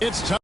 It's time.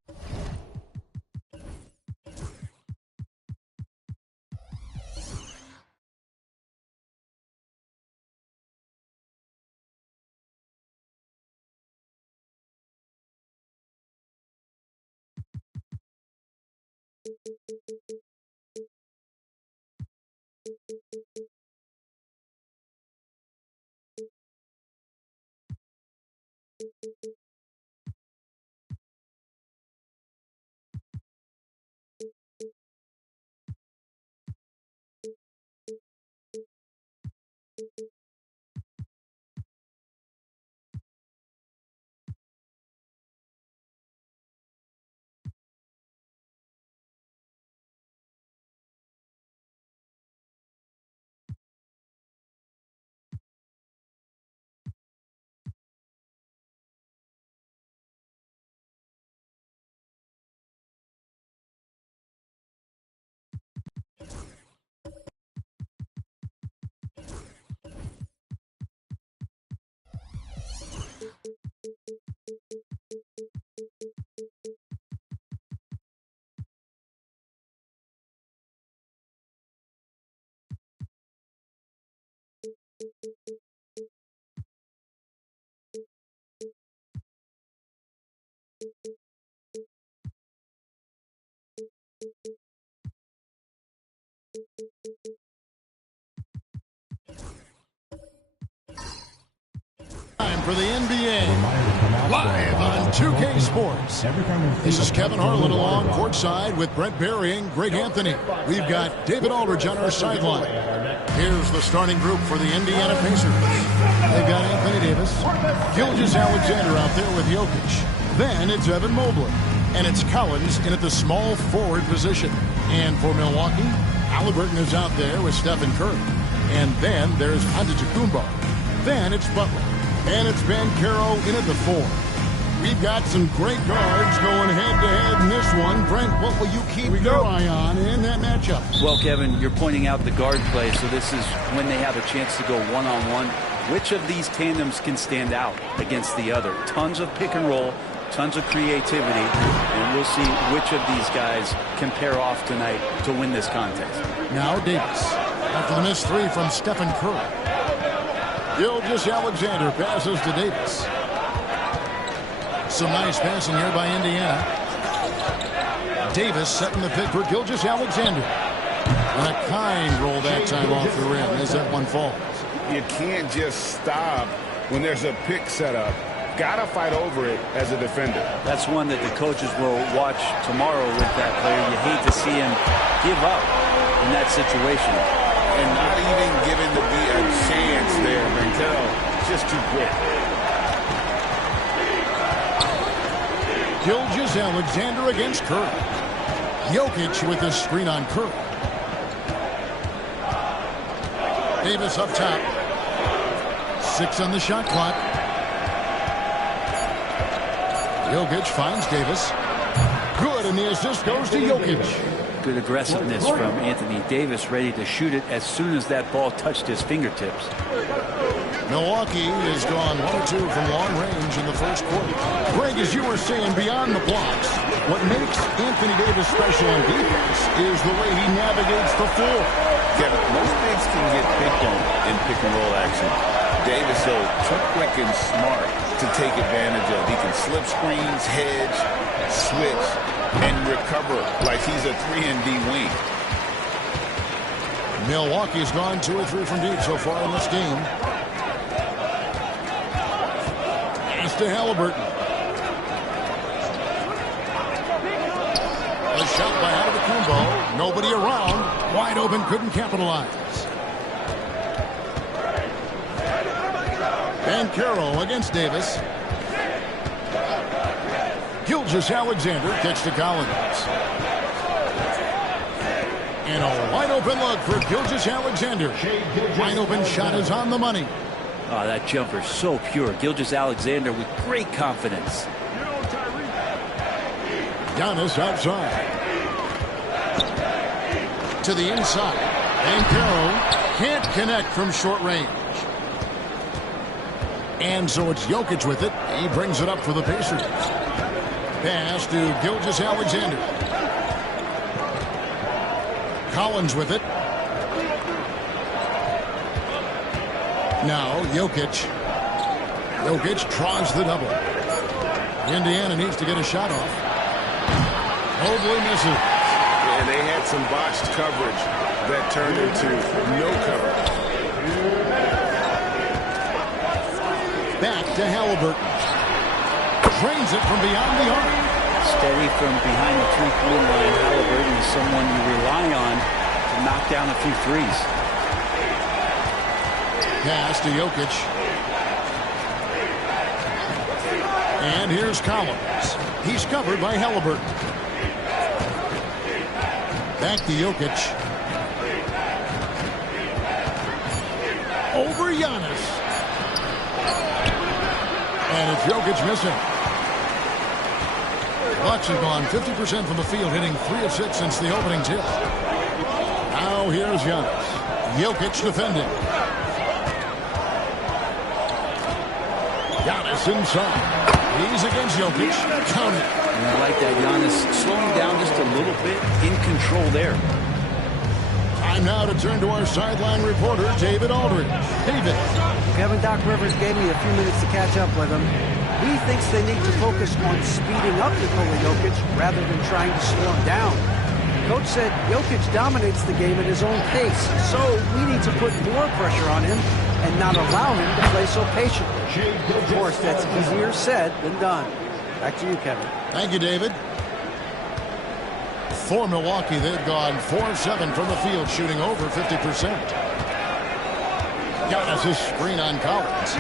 Time for the NBA. Live on 2K Sports. This is Kevin Harlan along courtside with Brent Barry and Greg Anthony. We've got David Aldridge on our sideline. Here's the starting group for the Indiana Pacers. They've got Anthony Davis, Gilgeous-Alexander out there with Jokic. Then it's Evan Mobley. And it's Collins in at the small forward position. And for Milwaukee, Halliburton is out there with Stephen Curry. And then there's Antetokounmpo. Then it's Butler. And it's Banchero in at the 4. We've got some great guards going head-to-head in this one. Brent, what will you keep your eye on in that matchup? Well, Kevin, you're pointing out the guard play, so this is when they have a chance to go one-on-one. Which of these tandems can stand out against the other? Tons of pick and roll, tons of creativity, and we'll see which of these guys can pair off tonight to win this contest. Now Davis. After the missed three from Stephen Curry. Gilgeous-Alexander passes to Davis. Some nice passing here by Indiana. Davis setting the pick for Gilgeous-Alexander. And a kind roll that time off the rim as that one falls. You can't just stop when there's a pick set up. Gotta fight over it as a defender. That's one that the coaches will watch tomorrow with that player. You hate to see him give up in that situation. And not even giving the D a chance there, Mantel. Just too quick. Gilgeous-Alexander against Curry. Jokic with the screen on Curry. Davis up top. 6 on the shot clock. Jokic finds Davis. Good, and the assist goes to Jokic. Good aggressiveness from Anthony Davis, ready to shoot it as soon as that ball touched his fingertips. Milwaukee has gone 1 or 2 from long range in the first quarter. Greg, as you were saying, beyond the blocks, what makes Anthony Davis special on defense is the way he navigates the floor. Kevin, most bigs can get picked on in pick and roll action. Davis, though, too quick and smart to take advantage of. He can slip screens, hedge, switch, and recover like he's a 3-and-D wing. Milwaukee's gone 2 or 3 from deep so far in this game. Pass to Halliburton. A shot by Antetokounmpo. Nobody around. Wide open, couldn't capitalize. And Carroll against Davis. Gilgeous-Alexander kicks to Collins. And a wide open look for Gilgeous-Alexander. Wide open shot is on the money. Oh, that jumper so pure. Gilgeous-Alexander with great confidence. Giannis outside. To the inside. And Carroll can't connect from short range. And so it's Jokic with it. He brings it up for the Pacers. Pass to Gilgeous-Alexander. Collins with it. Now Jokic. Jokic tries the double. Indiana needs to get a shot off. Mobley misses. Yeah, they had some botched coverage that turned into no coverage. Back to Halliburton. Drains it from beyond the arc. Steady from behind the three-point line. Halliburton is someone you rely on to knock down a few threes. Pass to Jokic. And here's Collins. He's covered by Halliburton. Back to Jokic. Over Giannis. And it's Jokic missing. Bucks have gone 50% from the field, hitting 3 of 6 since the opening tip. Now here's Giannis. Jokic defending. Giannis inside. He's against Jokic. Count it. And I like that. Giannis slowing down just a little bit, in control there. Time now to turn to our sideline reporter, David Aldridge. David. Kevin, Doc Rivers gave me a few minutes to catch up with him. He thinks they need to focus on speeding up Nikola Jokic rather than trying to slow him down. Coach said Jokic dominates the game at his own pace, so we need to put more pressure on him and not allow him to play so patiently. Of course, that's easier said than done. Back to you, Kevin. Thank you, David. For Milwaukee, they've gone 4 of 7 from the field, shooting over 50%. Giannis' screen on Collins.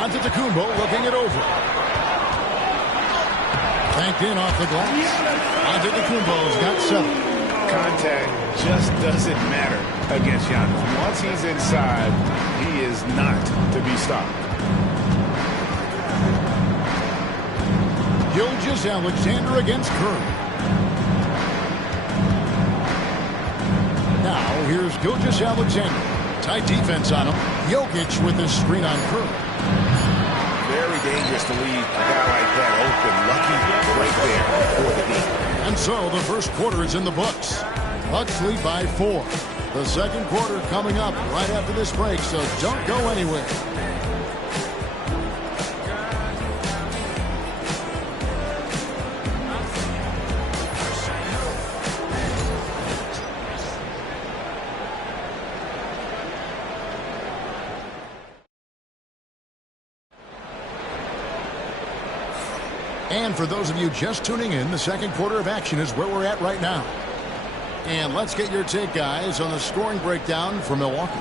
Antetokounmpo looking it over. Banked in off the glass. Antetokounmpo's got 7. Contact just doesn't matter against Giannis. Once he's inside, he is not to be stopped. Gilgeous-Alexander against Curry. Now, here's Gilgeous-Alexander. Tight defense on him. Jokic with his screen on Curry. Very dangerous to leave a guy like that open. Lucky right there for the deep. And so the first quarter is in the books. Bucks lead by 4. The second quarter coming up right after this break, so don't go anywhere. And for those of you just tuning in, the second quarter of action is where we're at right now. And let's get your take, guys, on the scoring breakdown for Milwaukee.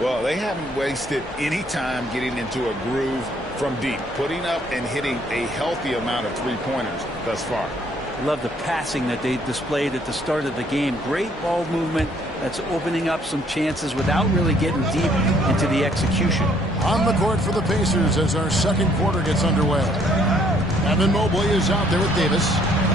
Well, they haven't wasted any time getting into a groove from deep, putting up and hitting a healthy amount of three-pointers thus far. I love the passing that they displayed at the start of the game. Great ball movement that's opening up some chances without really getting deep into the execution. On the court for the Pacers as our second quarter gets underway. Evan Mobley is out there with Davis.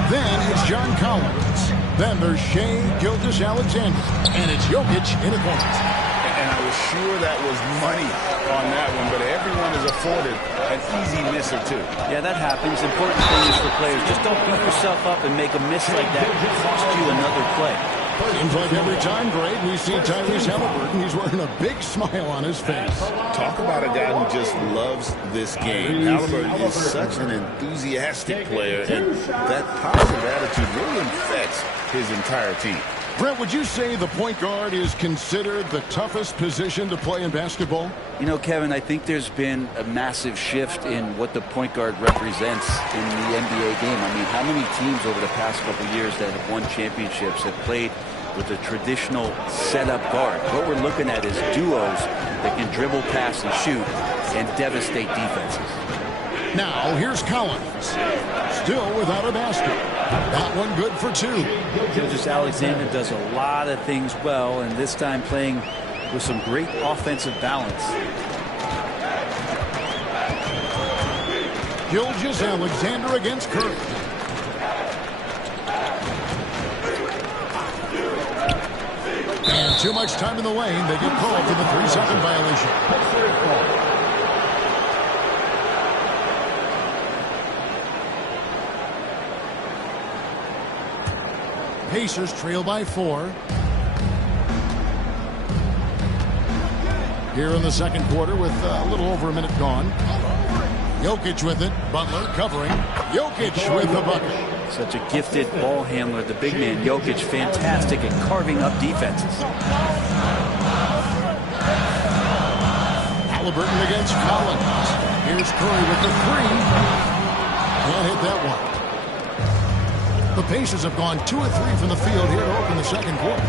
Then it's John Collins. Then there's Shai Gilgeous-Alexander. And it's Jokic in the corner. And I was sure that was money on that one, but everyone is afforded an easy miss or two. Yeah, that happens. Important thing is for players, just don't beat yourself up and make a miss like that. It cost you another play. Seems like every time, Greg, we see Tyrese Haliburton, he's wearing a big smile on his face. Talk about a guy who just loves this game. Haliburton is such an enthusiastic player, and that positive attitude really infects his entire team. Brent, would you say the point guard is considered the toughest position to play in basketball? You know, Kevin, I think there's been a massive shift in what the point guard represents in the NBA game. I mean, how many teams over the past couple of years that have won championships have played with a traditional setup guard? What we're looking at is duos that can dribble, pass, and shoot and devastate defenses. Now, here's Collins. Still without a basket. That one good for 2. Gilgeous-Alexander does a lot of things well, and this time playing with some great offensive balance. Gilgeous-Alexander against Curry. And too much time in the lane. They get called for the 3-second violation. Pacers trail by 4. Here in the second quarter with a little over a minute gone. Jokic with it. Butler covering. Jokic with the bucket. Such a gifted ball handler, the big man Jokic, fantastic at carving up defenses. Haliburton against Collins. Here's Curry with the 3. Can't hit that one. The Pacers have gone 2 of 3 from the field here to open the second quarter.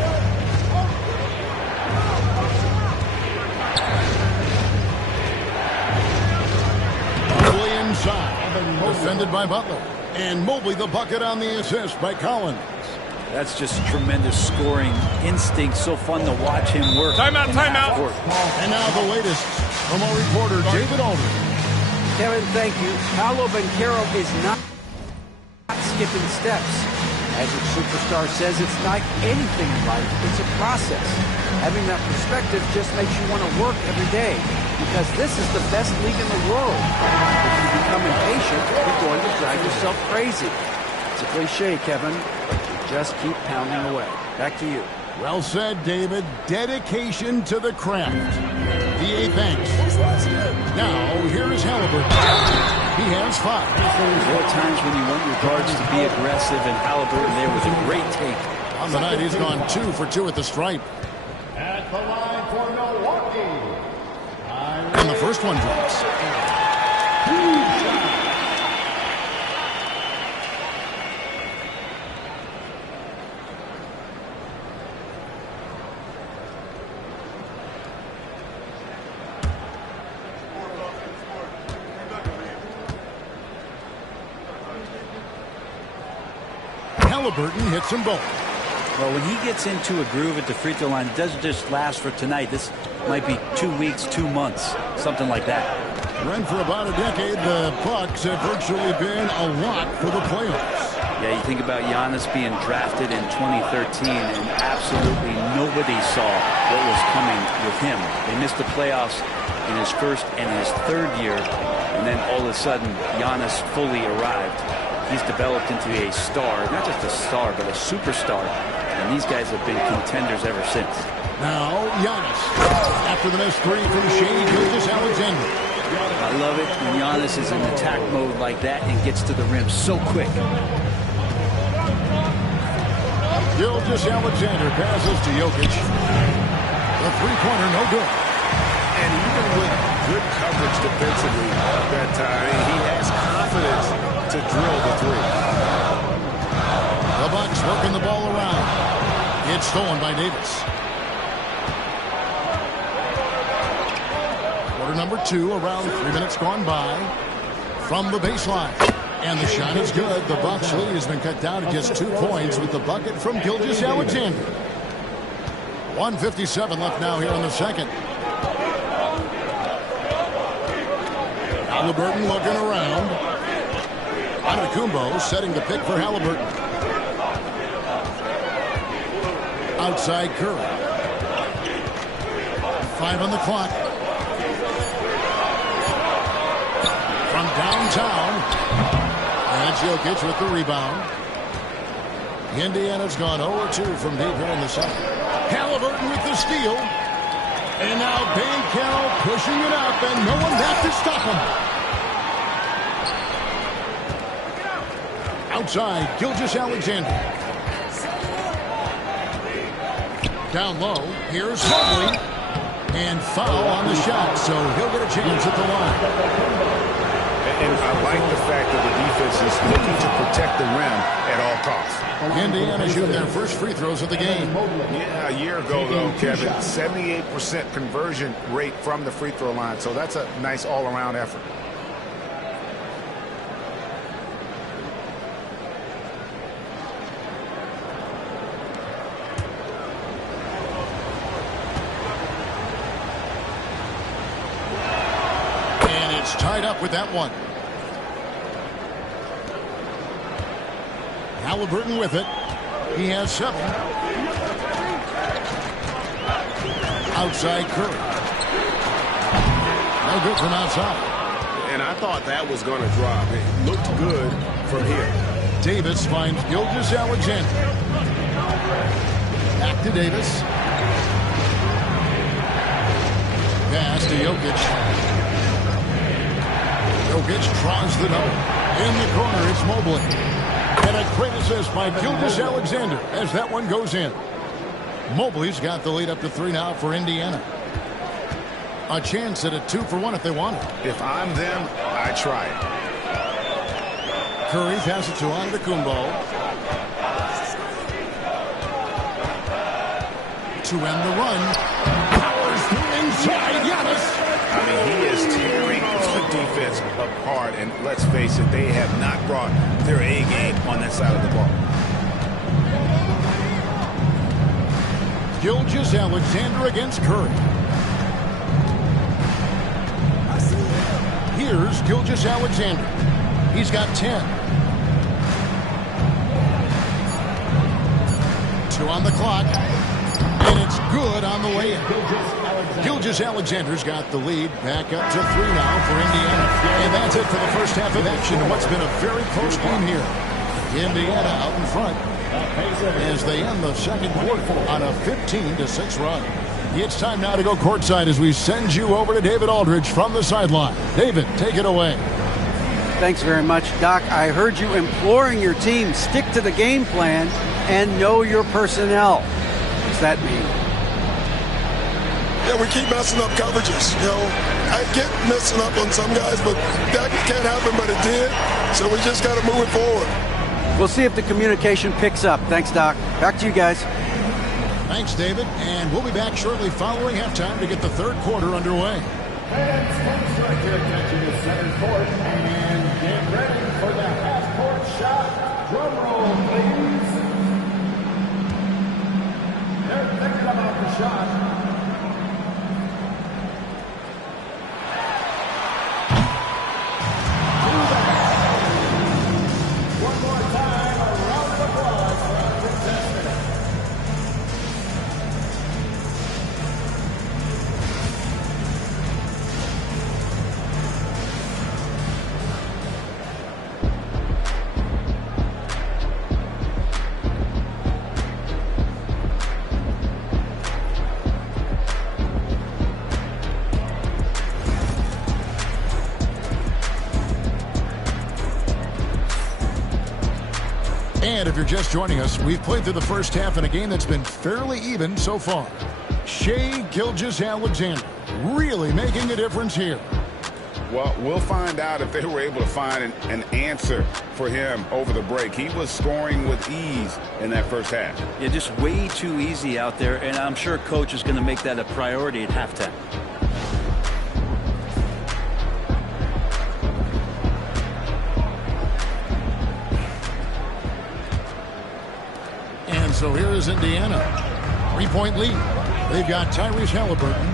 Mobley inside. Defended by Butler. And Mobley the bucket on the assist by Collins. That's just tremendous scoring instinct. So fun to watch him work. Timeout, timeout. And now the latest from our reporter, David Aldridge. Kevin, thank you. Paolo Banchero is not skipping steps. As its superstar says, it's like anything in life. It's a process. Having that perspective just makes you want to work every day, because this is the best league in the world. If you become impatient, you're going to drive yourself crazy. It's a cliche, Kevin, but you just keep pounding away. Back to you. Well said, David. Dedication to the craft. DA, thanks. Now, here is Haliburton. He has 5. There are times when you want your guards to be aggressive, and Haliburton there with a great take. On the night, he's gone 2 for 2 at the stripe. At the line for Milwaukee. And the first one drops. Haliburton hits them both. Well, when he gets into a groove at the free throw line, it doesn't just last for tonight. This might be 2 weeks, 2 months, something like that. Brent, for about a decade, the Bucks have virtually been a lock for the playoffs. Yeah, you think about Giannis being drafted in 2013, and absolutely nobody saw what was coming with him. They missed the playoffs in his first and his third year, and then all of a sudden, Giannis fully arrived. He's developed into a star, not just a star, but a superstar, and these guys have been contenders ever since. Now, Giannis, after the missed three from Shai Gilgeous-Alexander. I love it when Giannis is in attack mode like that and gets to the rim so quick. Gilgeous-Alexander passes to Jokic. The three-pointer, no good. And even with good coverage defensively that time, he has confidence to drill the three. The Bucks working the ball around. It's stolen by Davis. Quarter number 2, around 3 minutes gone by. From the baseline. And the shot is good. The Bucks lead has been cut down to just 2 points with the bucket from Gilgeous-Alexander. 1:57 left now here in the second. Halliburton looking around. Antetokounmpo setting the pick for Halliburton. Outside Curry. 5 on the clock. From downtown. That's Jokic with the rebound. Indiana's gone 0-2 from deep here in the second. Halliburton with the steal. And now Banchero pushing it up, and no one back to stop him. Outside, Gilgeous-Alexander. Down low, here's Mobley. And foul on the shot, so he'll get a chance at the line. And I like the fact that the defense is looking to protect the rim at all costs. Indiana shooting their first free throws of the game. Yeah, a year ago, though, Kevin, 78% conversion rate from the free throw line. So that's a nice all-around effort. And it's tied up with that one. Halliburton with it. He has 7. Outside Curry. No good from outside. And I thought that was going to drop. It looked good from here. Davis finds Gilgeous-Alexander. Back to Davis. Pass to Jokic. Jokic draws the double. In the corner, it's Mobley. And a great assist by Gilgeous-Alexander as that one goes in. Mobley's got the lead up to 3 now for Indiana. A chance at a 2-for-1 if they want it. If I'm them, I try it. Curry passes to Antetokounmpo. To end the run. Powers through inside. Giannis. I mean, he is tearing the defense apart. And let's face it, they have not brought their A game on that side of the ball. Gilgeous-Alexander against Curry. Here's Gilgeous-Alexander. He's got 10. 2 on the clock. And it's good on the way in. Gilgeous-Alexander's got the lead back up to 3 now for Indiana. And that's it for the first half of action in what's been a very close game here. Indiana out in front as they end the second quarter on a 15-6 run. It's time now to go courtside as we send you over to David Aldridge from the sideline. David, take it away. Thanks very much, Doc. I heard you imploring your team, stick to the game plan and know your personnel. What does that mean? Yeah, we keep messing up coverages. You know, I get messing up on some guys, but that can't happen, but it did. So we just got to move it forward. We'll see if the communication picks up. Thanks, Doc. Back to you guys. Thanks, David. And we'll be back shortly following halftime to get the third quarter underway. Fans, please direct your attention to center court and get ready for the half-court shot. Drum roll, please. They're thinking about the shot. And if you're just joining us, we've played through the first half in a game that's been fairly even so far. Shai Gilgeous-Alexander really making a difference here. Well, we'll find out if they were able to find an answer for him over the break. He was scoring with ease in that first half. Yeah, just way too easy out there, and I'm sure Coach is going to make that a priority at halftime. And so here is Indiana. 3-point lead. They've got Tyrese Halliburton.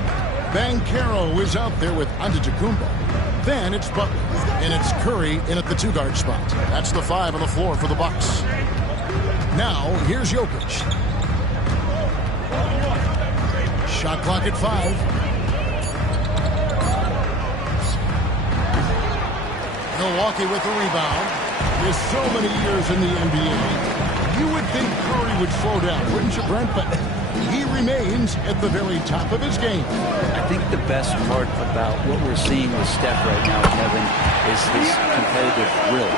Banchero is out there with Antetokounmpo. Then it's Butler, and it's Curry in at the 2-guard spot. That's the 5 on the floor for the Bucks. Now, here's Jokic. Shot clock at 5. Milwaukee with the rebound. With so many years in the NBA, you would think Curry would slow down, wouldn't you, Brent? But he remains at the very top of his game. I think the best part about what we're seeing with Steph right now, Kevin, is his competitive will.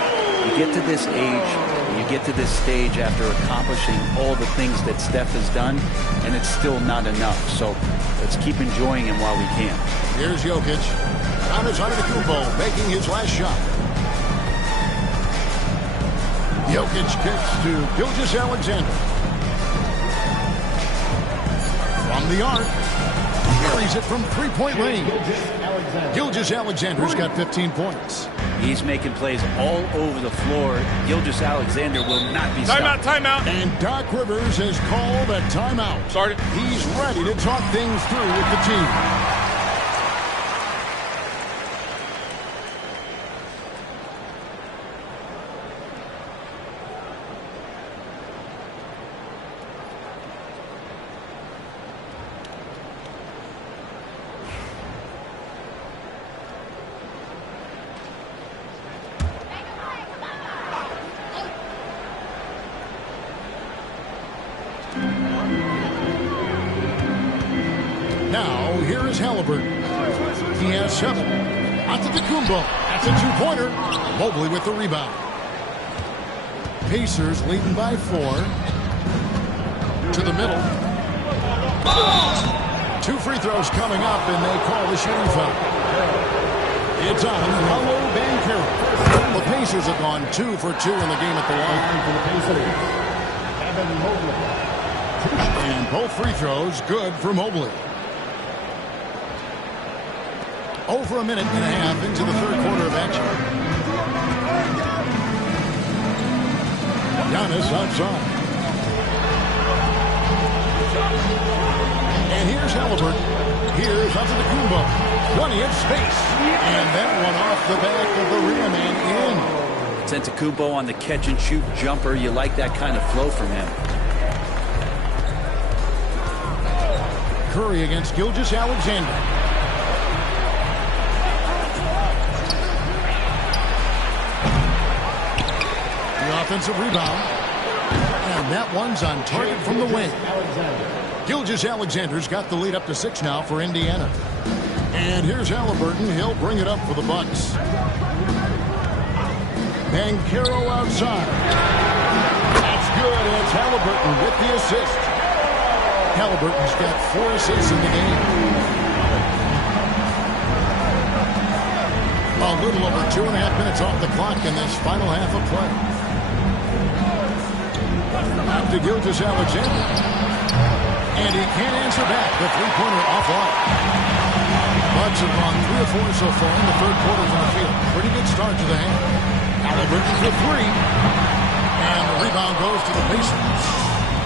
You get to this age, you get to this stage after accomplishing all the things that Steph has done, and it's still not enough. So let's keep enjoying him while we can. Here's Jokic. Giannis Antetokounmpo making his last shot. Jokic kicks to Gilgeous-Alexander. From the arc, carries it from 3-point range. Gilgeous-Alexander's got 15 points. He's making plays all over the floor. Gilgeous-Alexander will not be stopped. Timeout. And Doc Rivers has called a timeout. Started. He's ready to talk things through with the team. Now, here is Halliburton. He has 7. Antetokounmpo. That's a 2-pointer. Mobley with the rebound. Pacers leading by 4. To the middle. 2 free throws coming up, and they call the shooting foul. It's on Paolo Banchero. The Pacers have gone 2 for 2 in the game at the line. And both free throws good for Mobley. Over a minute and a half into the third quarter of action. Giannis outside. And here's Halliburton. Here's Antetokounmpo. Plenty of space. And that one off the back of the rim and in. It's Antetokounmpo on the catch-and-shoot jumper. You like that kind of flow from him. Curry against Gilgeous-Alexander. Offensive rebound. And that one's on target from the wing. Gilgeous-Alexander's got the lead up to 6 now for Indiana. And here's Halliburton. He'll bring it up for the Bucks. Banchero outside. That's good. It's Halliburton with the assist. Halliburton's got 4 assists in the game. A little over 2.5 minutes off the clock in this final half of play. Out to Gilgeous-Alexander. And he can't answer back. The 3-pointer offline. Bucks have gone 3 of 4 so far in the third quarter from the field. Pretty good start to the half. Halliburton for 3. And the rebound goes to the Pacers.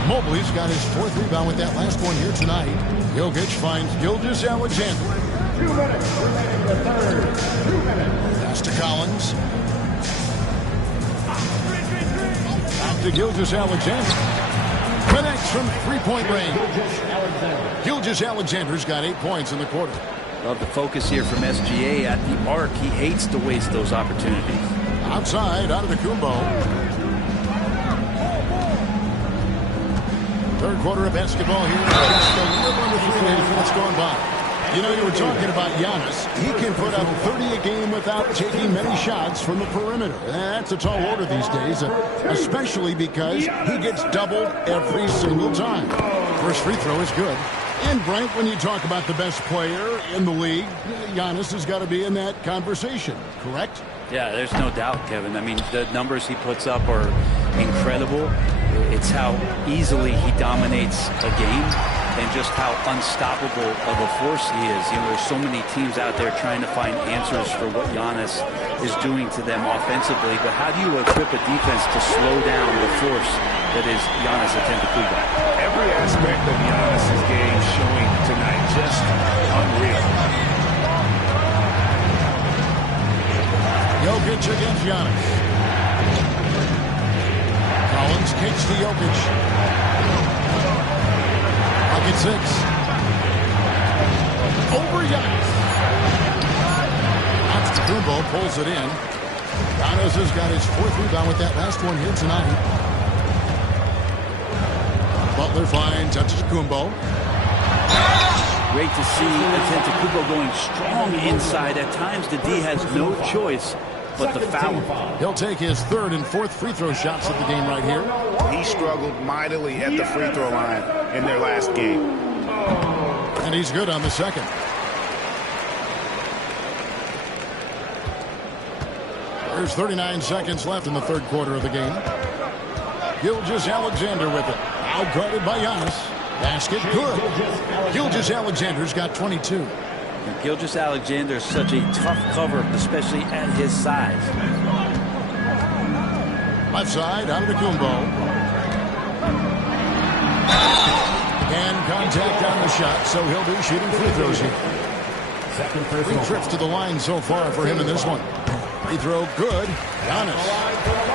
Mobley's got his 4th rebound with that last one here tonight. Jokic finds Gilgeous-Alexander. 2 minutes remaining in the third. 2 minutes. Pass to Collins. To Gilgeous-Alexander. Connects from 3-point range. Gilgeous-Alexander's got 8 points in the quarter. Love the focus here from SGA at the arc. He hates to waste those opportunities. Outside, Antetokounmpo. Third quarter of basketball here. Just a little under 3.5 minutes gone by. You know, you were talking about Giannis. He can put up 30 a game without taking many shots from the perimeter. That's a tall order these days, especially because he gets doubled every single time. First free throw is good. And, Brent, when you talk about the best player in the league, Giannis has got to be in that conversation, correct? Yeah, there's no doubt, Kevin. I mean, the numbers he puts up are incredible. It's how easily he dominates a game and just how unstoppable of a force he is. You know, there's so many teams out there trying to find answers for what Giannis is doing to them offensively. But how do you equip a defense to slow down the force that is Giannis Antetokounmpo? Every aspect of Giannis's game showing tonight just unreal. Jokic against Giannis. Collins kicks to Jokic. Pocket 6. Over Giannis. Antetokounmpo pulls it in. Giannis has got his 4th rebound with that last one here tonight. Butler finds Antetokounmpo. Great to see Antetokounmpo going strong inside. At times, the D has no choice but the foul. He'll take his 3rd and 4th free throw shots of the game right here. He struggled mightily at the free throw line in their last game. And he's good on the 2nd. There's 39 seconds left in the 3rd quarter of the game. Gilgeous-Alexander with it. Now guarded by Giannis. Basket good. Gilgeous-Alexander's got 22. Gilgeous-Alexander is such a tough cover, especially at his size. Left side, Antetokounmpo. And contact on the shot, so he'll be shooting free throws here. 3 trips to the line so far for him in this one. Free throw good. Giannis.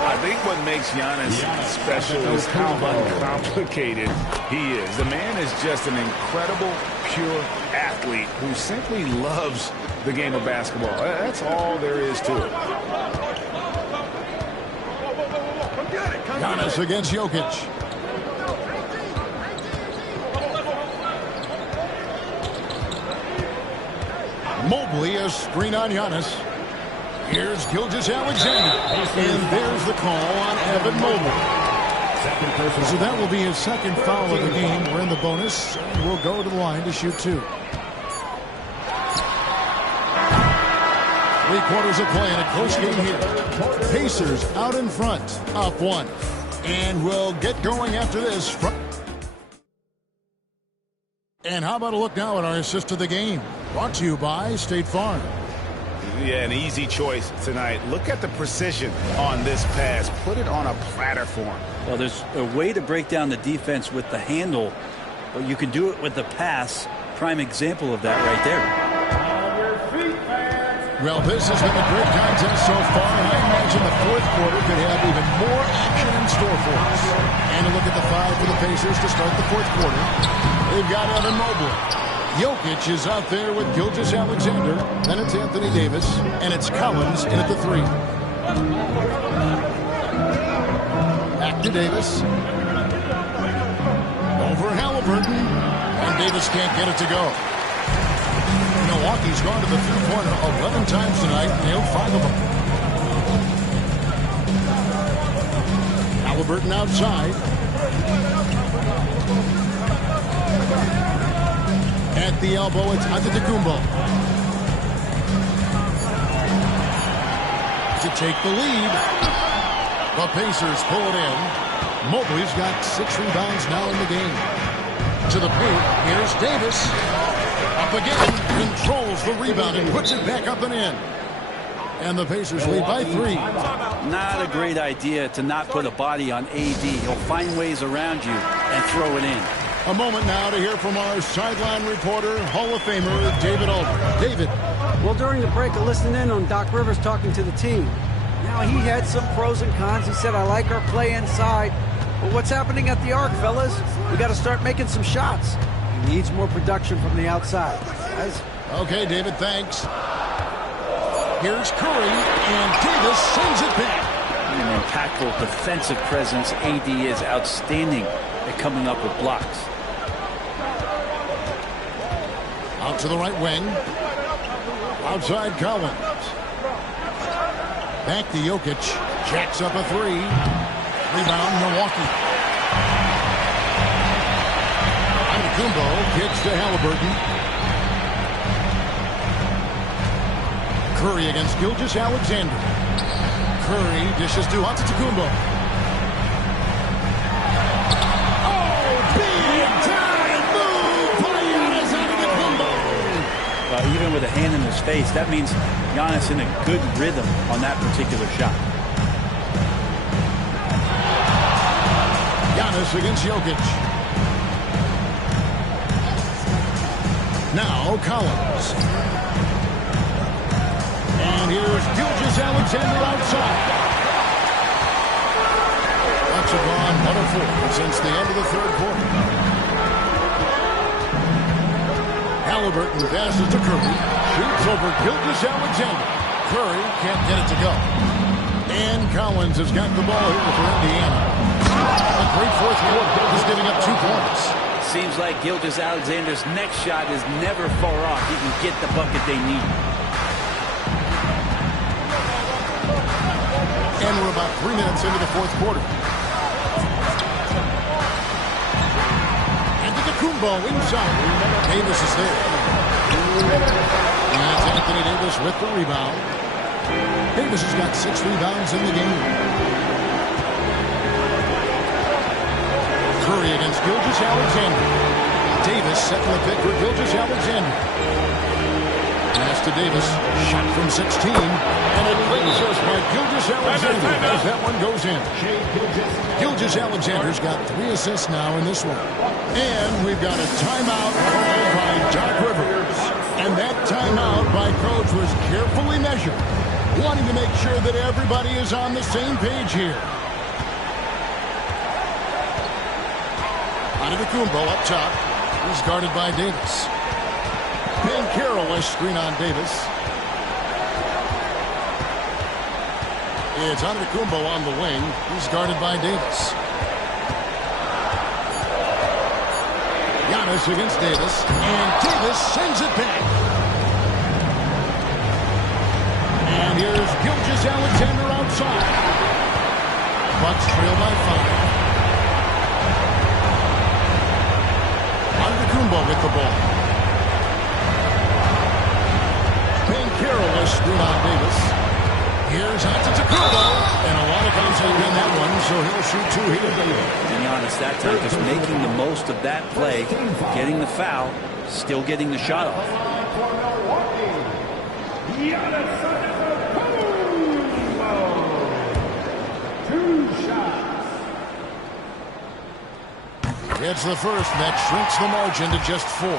I think what makes Giannis special is how uncomplicated he is. The man is just an incredible, pure athlete who simply loves the game of basketball. That's all there is to it. Giannis against Jokic. Mobley, a screen on Giannis. Here's Gilgeous-Alexander. And there's the call on Evan Mobley. So that will be his 2nd foul of the game. We're in the bonus. And we'll go to the line to shoot 2. 3 quarters of play in a close game here. Pacers out in front, up 1. And we'll get going after this. And how about a look now at our assist of the game? Brought to you by State Farm. Yeah, an easy choice tonight. Look at the precision on this pass. Put it on a platter for him. Well, there's a way to break down the defense with the handle, but you can do it with the pass. Prime example of that right there. Well, this has been a great contest so far, and I imagine the 4th quarter could have even more action in store for us. And a look at the 5 for the Pacers to start the 4th quarter. They've got Evan Mobley. Jokic is out there with Gilgeous-Alexander. Then it's Anthony Davis, and it's Collins in at the 3. Back to Davis. Over Halliburton, and Davis can't get it to go. Milwaukee's gone to the 3-pointer 11 times tonight, nailed 5 of them. Halliburton outside. At the elbow, it's Antetokounmpo. To take the lead. The Pacers pull it in. Mobley's got 6 rebounds now in the game. To the paint, here's Davis. Up again, controls the rebound and puts it back up and in. And the Pacers lead by 3. Not a great idea to not put a body on AD. He'll find ways around you and throw it in. A moment now to hear from our sideline reporter, Hall of Famer David Aldridge. David. Well, during the break, I listened in on Doc Rivers talking to the team. Now, he had some pros and cons. He said, I like our play inside. But what's happening at the arc, fellas? We got to start making some shots. He needs more production from the outside. Okay, David, thanks. Here's Curry, and Davis sends it back. An impactful defensive presence. AD is outstanding at coming up with blocks. Out to the right wing. Outside Collins. Back to Jokic. Jacks up a three. Rebound Milwaukee. Antetokounmpo kicks to Halliburton. Curry against Gilgeous-Alexander. Curry dishes to Antetokounmpo. Oh, big time move by Giannis Antetokounmpo. Even with a hand in his face, that means Giannis in a good rhythm on that particular shot. Giannis against Jokic. Now Collins. And here's Gilgeous-Alexander outside. Bucks have gone 1 of 4 since the end of the third quarter. Halliburton passes to Curry. Shoots over Gilgeous-Alexander. Curry can't get it to go. And Collins has got the ball here for Indiana. A great fourth quarter. He's giving up 2 points. Seems like Gilgeous-Alexander's next shot is never far off. He can get the bucket they need. And we're about 3 minutes into the fourth quarter. Antetokounmpo inside. Davis is there. And that's Anthony Davis with the rebound. Davis has got 6 rebounds in the game. Curry against Gilgeous-Alexander. Davis setting the pick for Gilgeous-Alexander. Pass to Davis. Shot from 16. And it brings us by Gilgeous-Alexander as that one goes in. Gilgeous-Alexander's got 3 assists now in this one. And we've got a timeout called by Doc Rivers. And that timeout by Coach was carefully measured, wanting to make sure that everybody is on the same page here. Antetokounmpo up top. He's guarded by Davis. Banchero a screen on Davis. It's Antetokounmpo on the wing. He's guarded by Davis. Giannis against Davis. And Davis sends it back. And here's Gilgeous-Alexander outside. Bucks trail by 5. Antetokounmpo with the ball. Banchero a screen on Davis. Here's Antetokounmpo, and a lot of contact in that one, so he'll shoot 2 here. And Giannis that time just making the most of that play, getting the foul, still getting the shot off. Giannis Antetokounmpo. 2 shots. It's the first, and that shrinks the margin to just 4.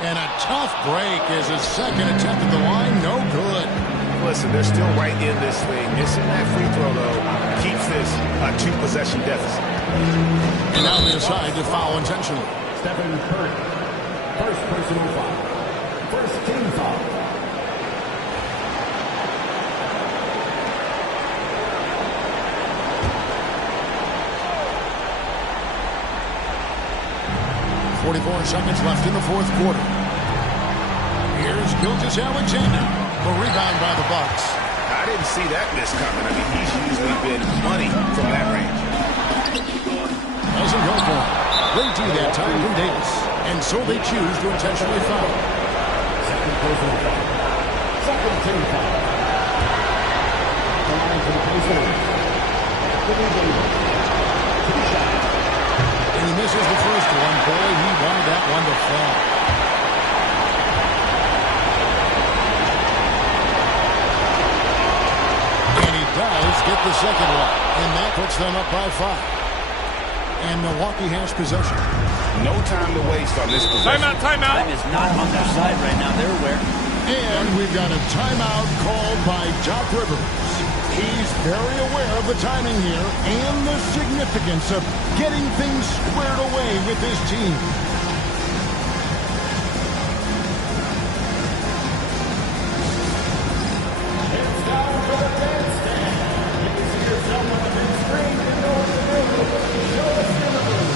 And a tough break is his second attempt at the line. No good. Listen, they're still right in this thing. Missing that free throw, though, keeps this a 2-possession deficit. And now they decide to foul intentionally. Stephen Curry. First personal foul. First team foul. .44 seconds left in the fourth quarter. Here's Gilgeous-Alexander. The rebound by the Bucks. I didn't see that miss coming. I mean, he's usually been money from that range. Doesn't go for him. Great D that time from Davis. And so they choose to intentionally foul. Second personal foul. Second team foul. The line to the baseline. Anthony Davis. 2 shots. And he misses the first one. Boy, he wanted that one to fall. And he does get the second one. And that puts them up by 5. And Milwaukee has possession. No time to waste on this possession. Time is not on their side right now. They're aware. And we've got a timeout called by Doc Rivers. He's very aware of the timing here and the significance of getting things squared away with his team. It's down for the bandstand. You can see yourself on the big screen. You know what to do. Show us your move.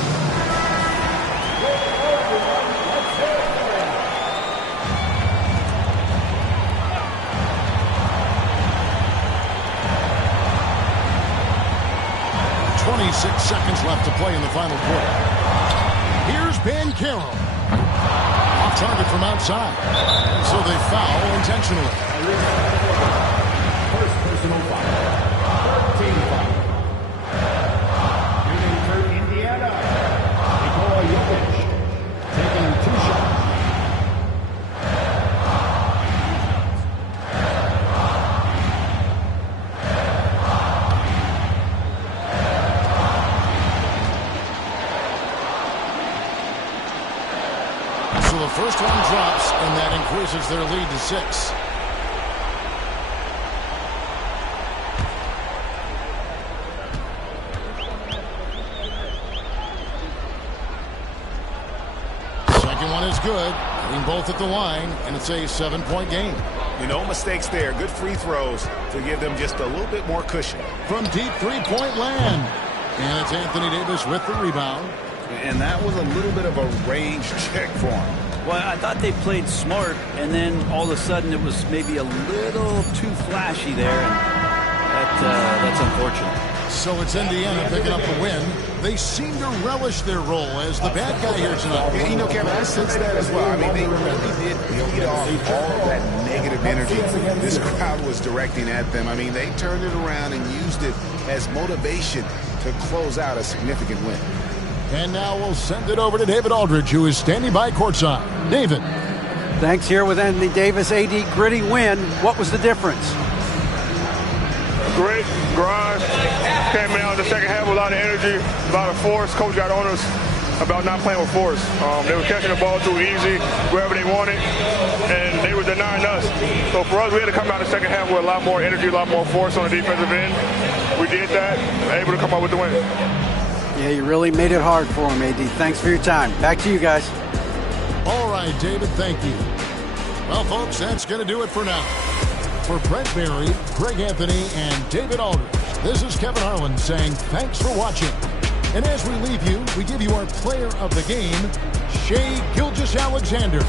26 seconds left to play in the final quarter. Here's Ben Carroll. Off target from outside. And so they foul intentionally. First personal foul. Team foul. Shooting for Indiana. Nikola Jokic. Taking 2 shots. So the first one drops, and that increases their lead to 6. Second one is good. Hitting both at the line, and it's a 7-point game. No mistakes there. Good free throws to give them just a little bit more cushion. From deep three-point land. And it's Anthony Davis with the rebound. And that was a little bit of a range check for him. Well, I thought they played smart, and then all of a sudden it was maybe a little too flashy there, and that's unfortunate. So it's Indiana picking up the win. They seem to relish their role as the bad guy here tonight. Yeah, Kevin, I sense that as well. I mean, they really did feed off all of that negative energy this crowd was directing at them. I mean, they turned it around and used it as motivation to close out a significant win. And now we'll send it over to David Aldridge, who is standing by courtside. David. Thanks. Here with Anthony Davis. AD, gritty win. What was the difference? Great grind. Came out in the second half with a lot of energy, a lot of force. Coach got on us about not playing with force. They were catching the ball too easy, wherever they wanted, and they were denying us. So for us, we had to come out in the second half with a lot more energy, a lot more force on the defensive end. We did that, able to come up with the win. Yeah, you really made it hard for him, AD. Thanks for your time. Back to you guys. All right, David, thank you. Well, folks, that's going to do it for now. For Brent Barry, Greg Anthony, and David Aldridge, this is Kevin Harlan saying thanks for watching. And as we leave you, we give you our player of the game, Shai Gilgeous-Alexander.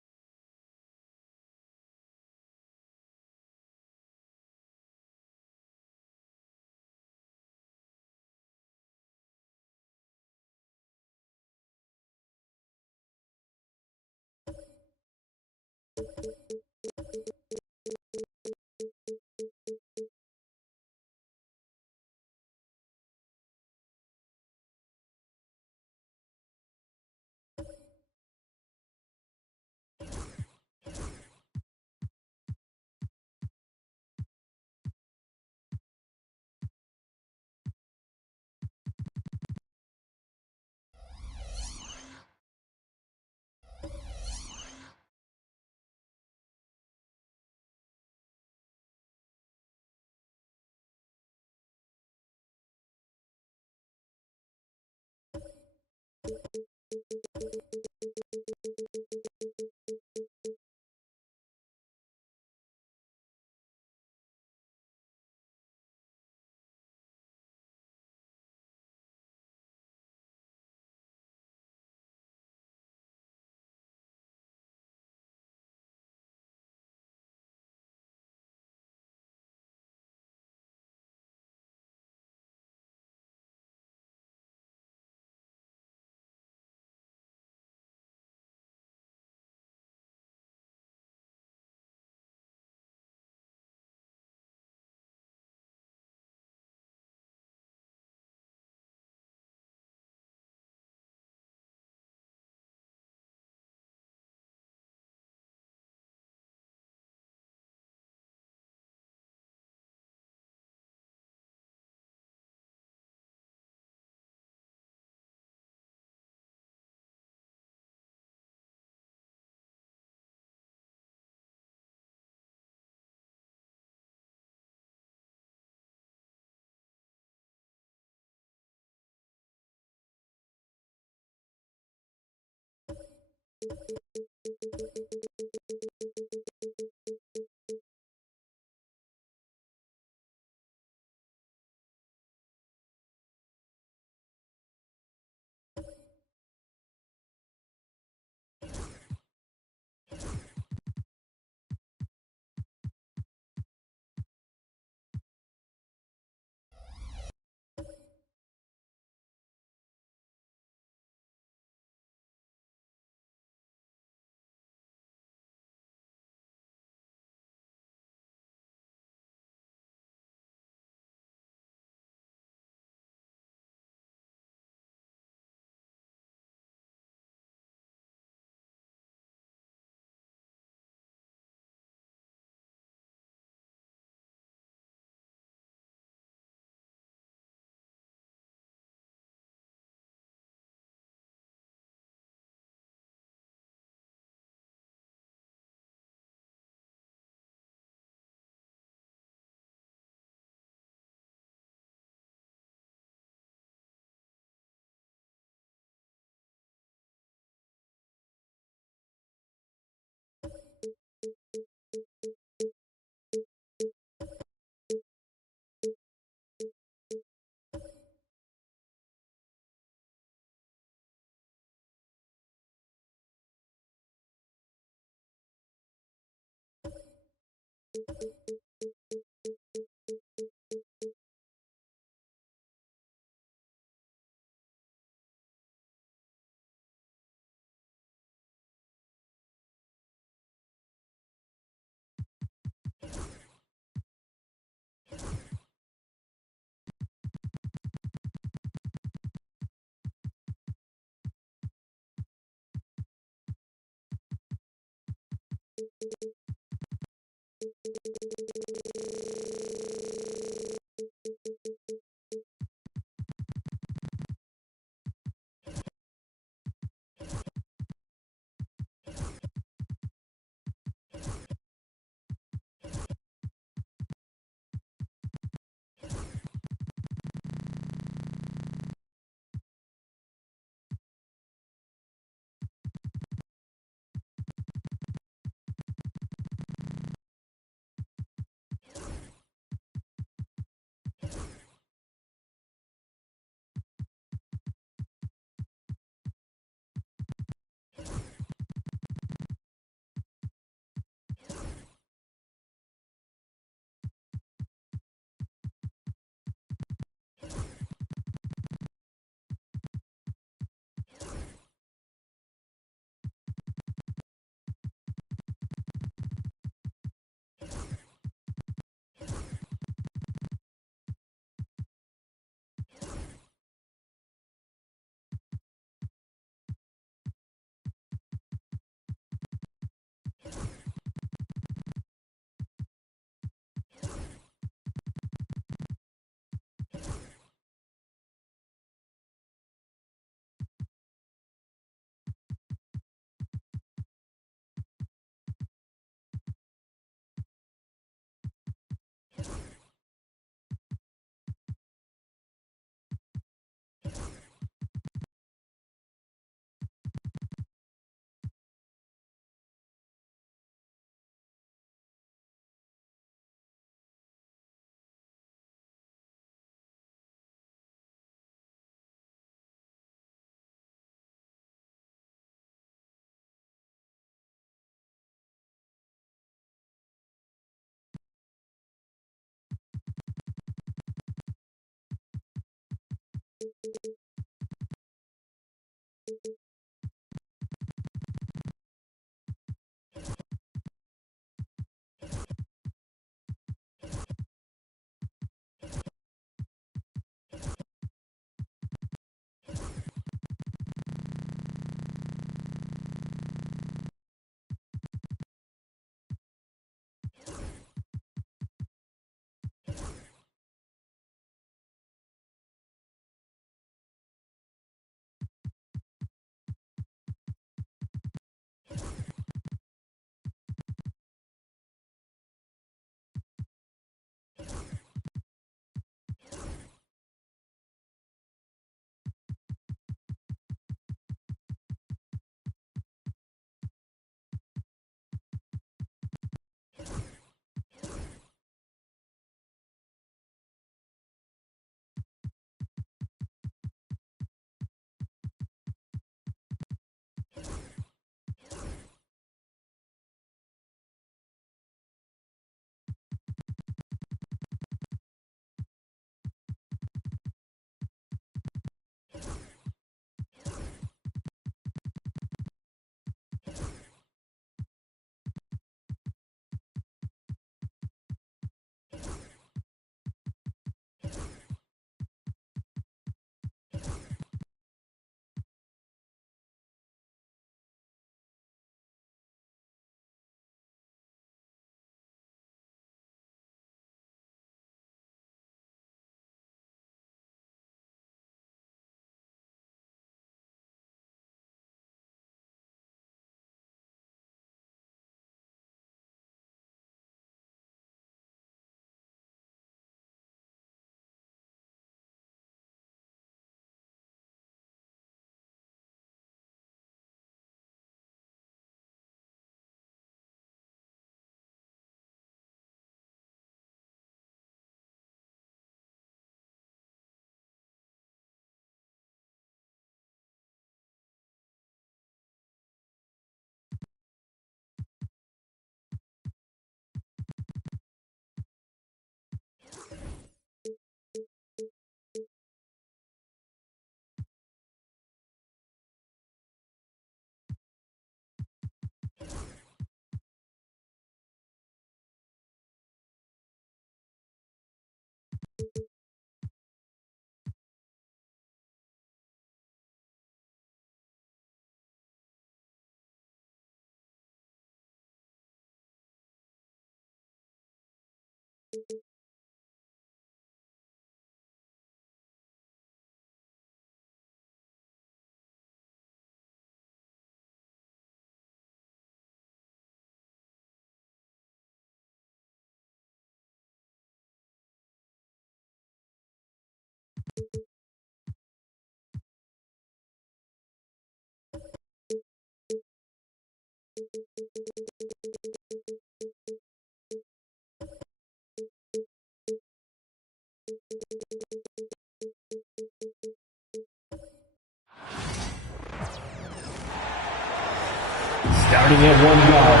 Starting at 1 yard,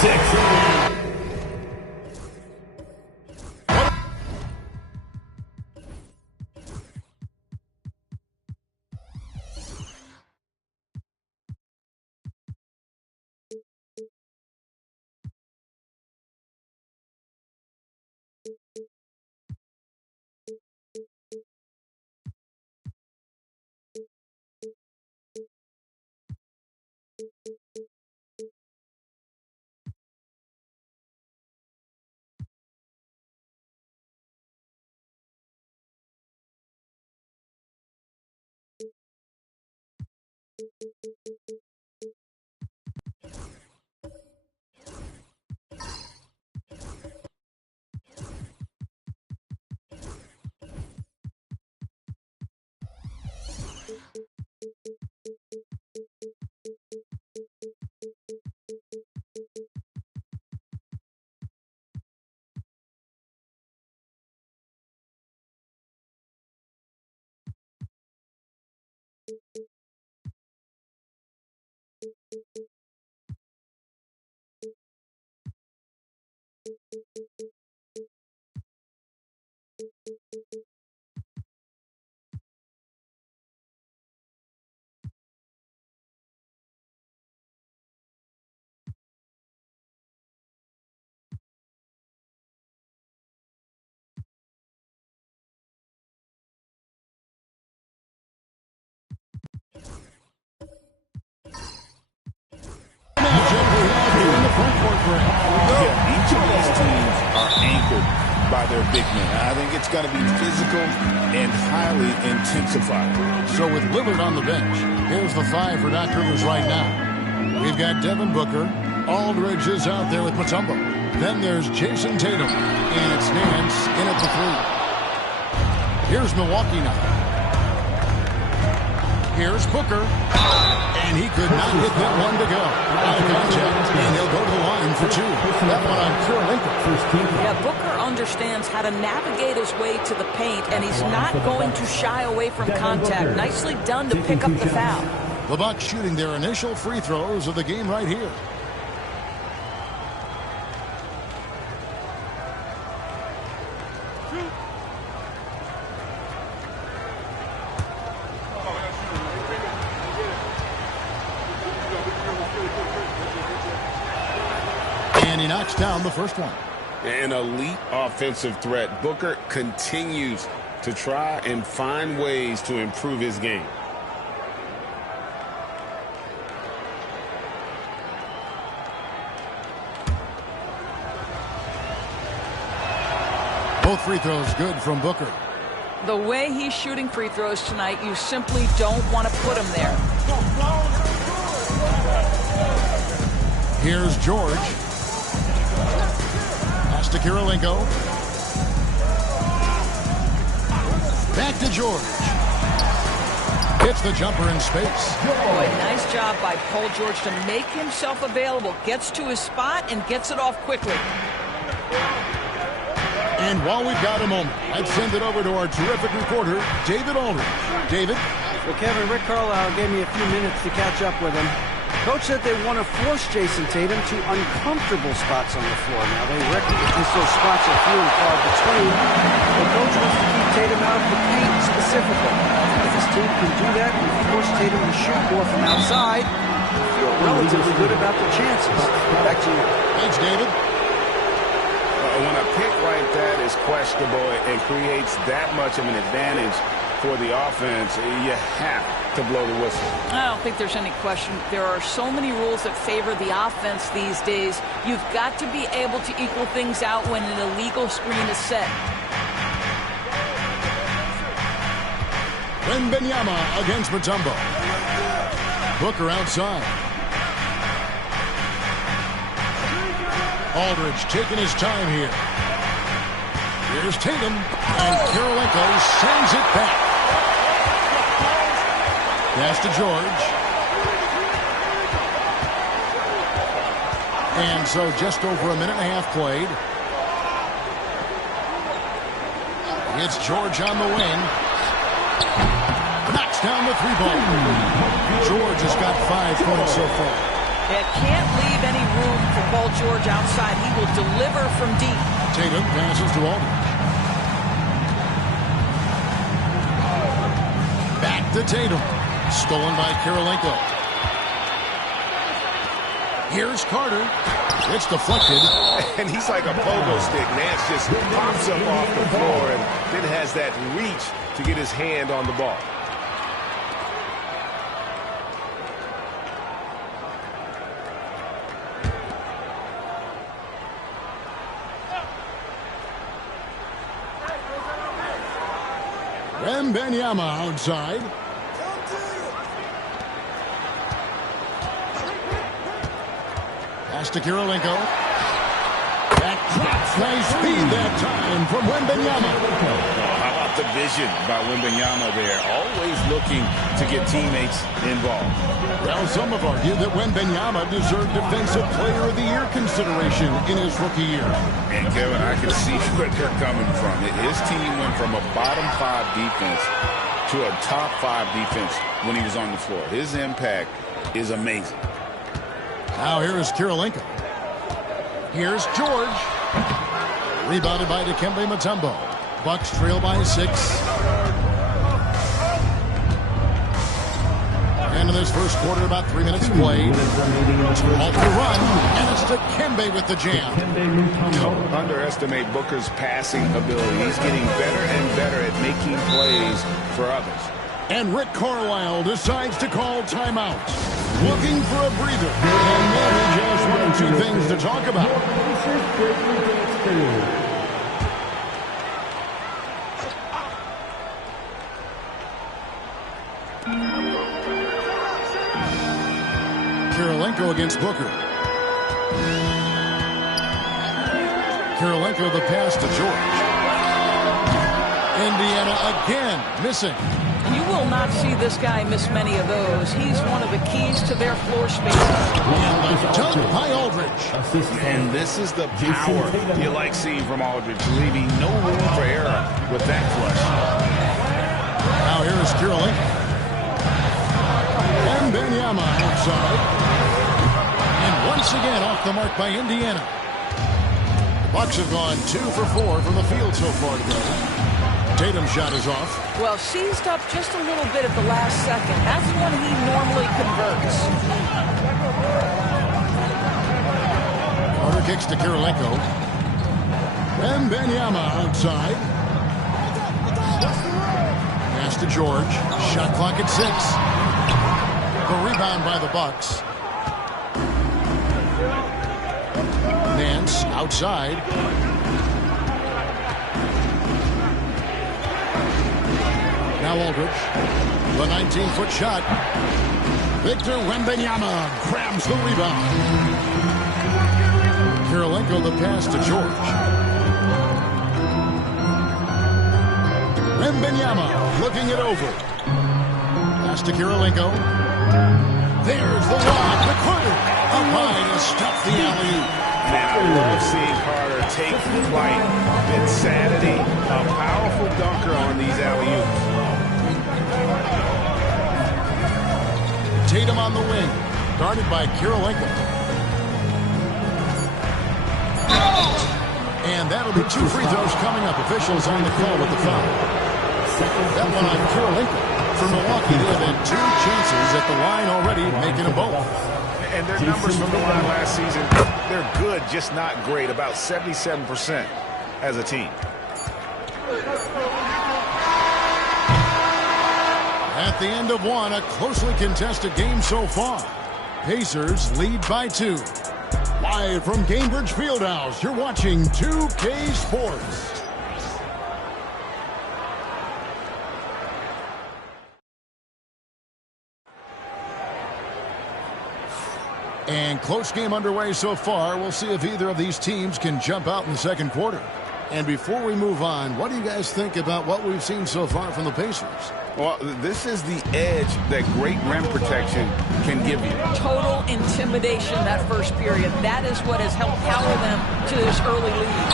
6. Each of these teams are anchored by their big men. I think it's going to be physical and highly intensified. So with Lillard on the bench, here's the 5 for Doc Rivers right now. We've got Devin Booker. Aldridge is out there with Mutombo. Then there's Jason Tatum. And it's Nance in at the 3. Here's Milwaukee now. Here's Booker. And he could not hit that one to go. Out of contact, and he'll go to the line for 2. That one on Kirilenko. Yeah, Booker understands how to navigate his way to the paint, and he's not going to shy away from contact. Nicely done to pick up the foul. The Bucks shooting their initial free throws of the game right here. And he knocks down the first one. An elite offensive threat. Booker continues to try and find ways to improve his game. Both free throws good from Booker. The way he's shooting free throws tonight, you simply don't want to put him there. Here's George. Pass to Kirilenko. Back to George. Hits the jumper in space. Boy, nice job by Paul George to make himself available. Gets to his spot and gets it off quickly. And while we've got a moment, I'd send it over to our terrific reporter, David Aldridge. David? Well, Kevin, Rick Carlisle gave me a few minutes to catch up with him. Coach said they want to force Jason Tatum to uncomfortable spots on the floor. Now, they recognize those spots are few and far between. The coach wants to keep Tatum out of the paint specifically. If his team can do that and force Tatum to shoot more from outside, I feel relatively good about the chances. Back to you. Thanks, David. When a pick like that is questionable and creates that much of an advantage, for the offense, you have to blow the whistle. I don't think there's any question. There are so many rules that favor the offense these days. You've got to be able to equal things out when an illegal screen is set. Wembanyama against Mutombo. Booker outside. Aldridge taking his time here. Here's Tatum, and Kirilenko sends it back. Pass to George. And so just over a minute and a half played. It's George on the wing. Knocks down the three-ball. George has got 5 points so far. Yeah, can't leave any room for Paul George outside. He will deliver from deep. Tatum passes to Aldridge. Back to Tatum. Stolen by Kirilenko. Here's Carter. It's deflected. And he's like a pogo stick. Nance just pops up off the floor and then has that reach to get his hand on the ball. Wembanyama outside. Pass to Kirilenko. That drops. Nice speed that time from Wembanyama. How about the vision by Wembanyama there? Always looking to get teammates involved. Well, some have argued that Wembanyama deserved Defensive Player of the Year consideration in his rookie year. And Kevin, I can see where they're coming from. His team went from a bottom 5 defense to a top 5 defense when he was on the floor. His impact is amazing. Now here is Kirilenko. Here's George. Rebounded by Dikembe Mutombo. Bucks trail by 6. End of this first quarter, about 3 minutes played. Off the run, and it's Dikembe with the jam. Don't underestimate Booker's passing ability. He's getting better and better at making plays for others. And Rick Carlisle decides to call timeout. Looking for a breather. And maybe just 1 or 2 things to talk about. Kirilenko against Booker. Kirilenko the pass to George. Indiana again missing. You will not see this guy miss many of those. He's one of the keys to their floor spaces. And the dunk by Aldridge. And this is the power you like seeing from Aldridge, leaving no room for error with that flush. Now here is Kirilenko. Wembanyama outside. And once again off the mark by Indiana. The Bucks have gone 2 for 4 from the field so far today. Tatum's shot is off. Well, seized up just a little bit at the last second. That's when he normally converts. Carter kicks to Kirilenko. Wembanyama outside. Pass to George. Shot clock at 6. The rebound by the Bucks. Nance outside. Now Aldridge, the 19-foot shot. Victor Wembanyama grabs the rebound. Kirilenko the pass to George. Wembanyama looking it over. Pass to Kirilenko. There's the lob, the Carter. Up high to stop the alley-oop. Man, I love seeing Carter take flight. Insanity, a powerful dunker on these alley-oops. Tatum on the wing, guarded by Kirilenko. And that'll be 2 free throws coming up. Officials on the call with the foul. That one on Kirilenko. For Milwaukee, they have had 2 chances at the line already, making them both. And their numbers from the line last season, they're good, just not great. About 77% as a team. At the end of one, a closely contested game so far. Pacers lead by 2. Live from Gainbridge Fieldhouse, you're watching 2K Sports. And close game underway so far. We'll see if either of these teams can jump out in the second quarter. And before we move on, what do you guys think about what we've seen so far from the Pacers? Well, this is the edge that great rim protection can give you. Total intimidation that first period. That is what has helped power them to this early lead.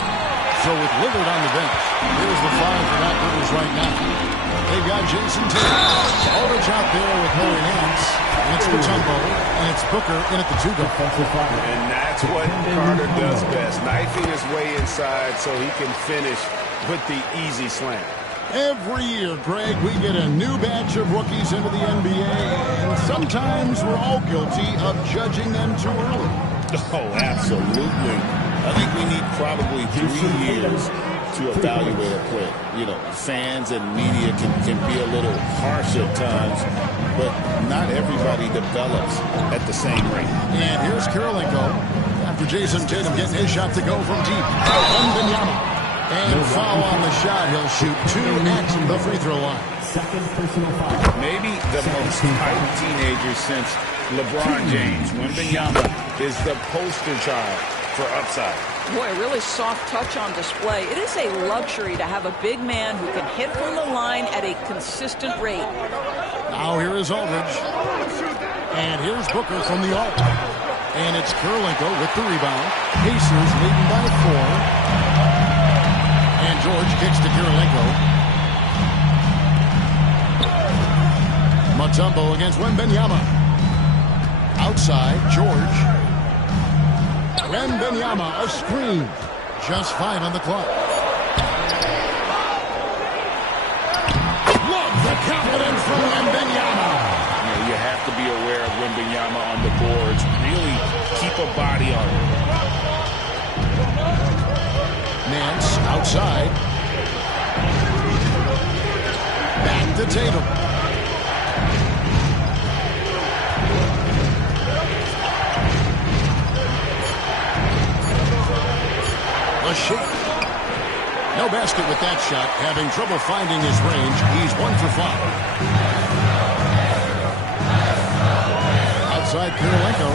So with Lillard on the bench, here's the 5 for Doc Rivers right now. They've got Jason Tatum. Aldridge out there with Larry Nance. And it's Mutombo. And it's Booker in at the 2-guard. And that's what Carter does best. Knifing his way inside so he can finish with the easy slam. Every year, Greg, we get a new batch of rookies into the NBA. And sometimes we're all guilty of judging them too early. Oh, absolutely. I think we need probably 3 years to evaluate a player. You know, fans and media can be a little harsh at times, but not everybody develops at the same rate. And here's Karolinko after Jason Tatum getting his shot to go from deep. Wembanyama. And foul on the shot. He'll shoot 2 at the free throw line. Second personal foul. Maybe the most hyped teenager since LeBron James. Wembanyama is the poster child for upside. Boy, a really soft touch on display. It is a luxury to have a big man who can hit from the line at a consistent rate. Now here is Aldridge. And here's Booker from the arc. And it's Karolinko with the rebound. Pacers leading by 4. And George kicks to Karolinko. Mutombo against Wembanyama. Outside, George. Wembanyama, a screen. Just 5 on the clock. Love the confidence from Wembanyama. You have to be aware of Wembanyama on the boards. Really keep a body on him. Nance outside. Back to Tatum. A shot. No basket with that shot. Having trouble finding his range. He's 1 for 5. Outside Karolinko.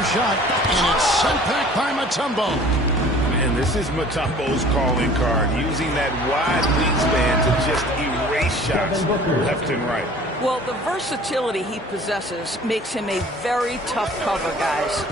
Shot, and it's sent back by Mutombo. And this is Mutombo's calling card, using that wide wingspan to just erase shots left and right. Well, the versatility he possesses makes him a very tough cover, guys.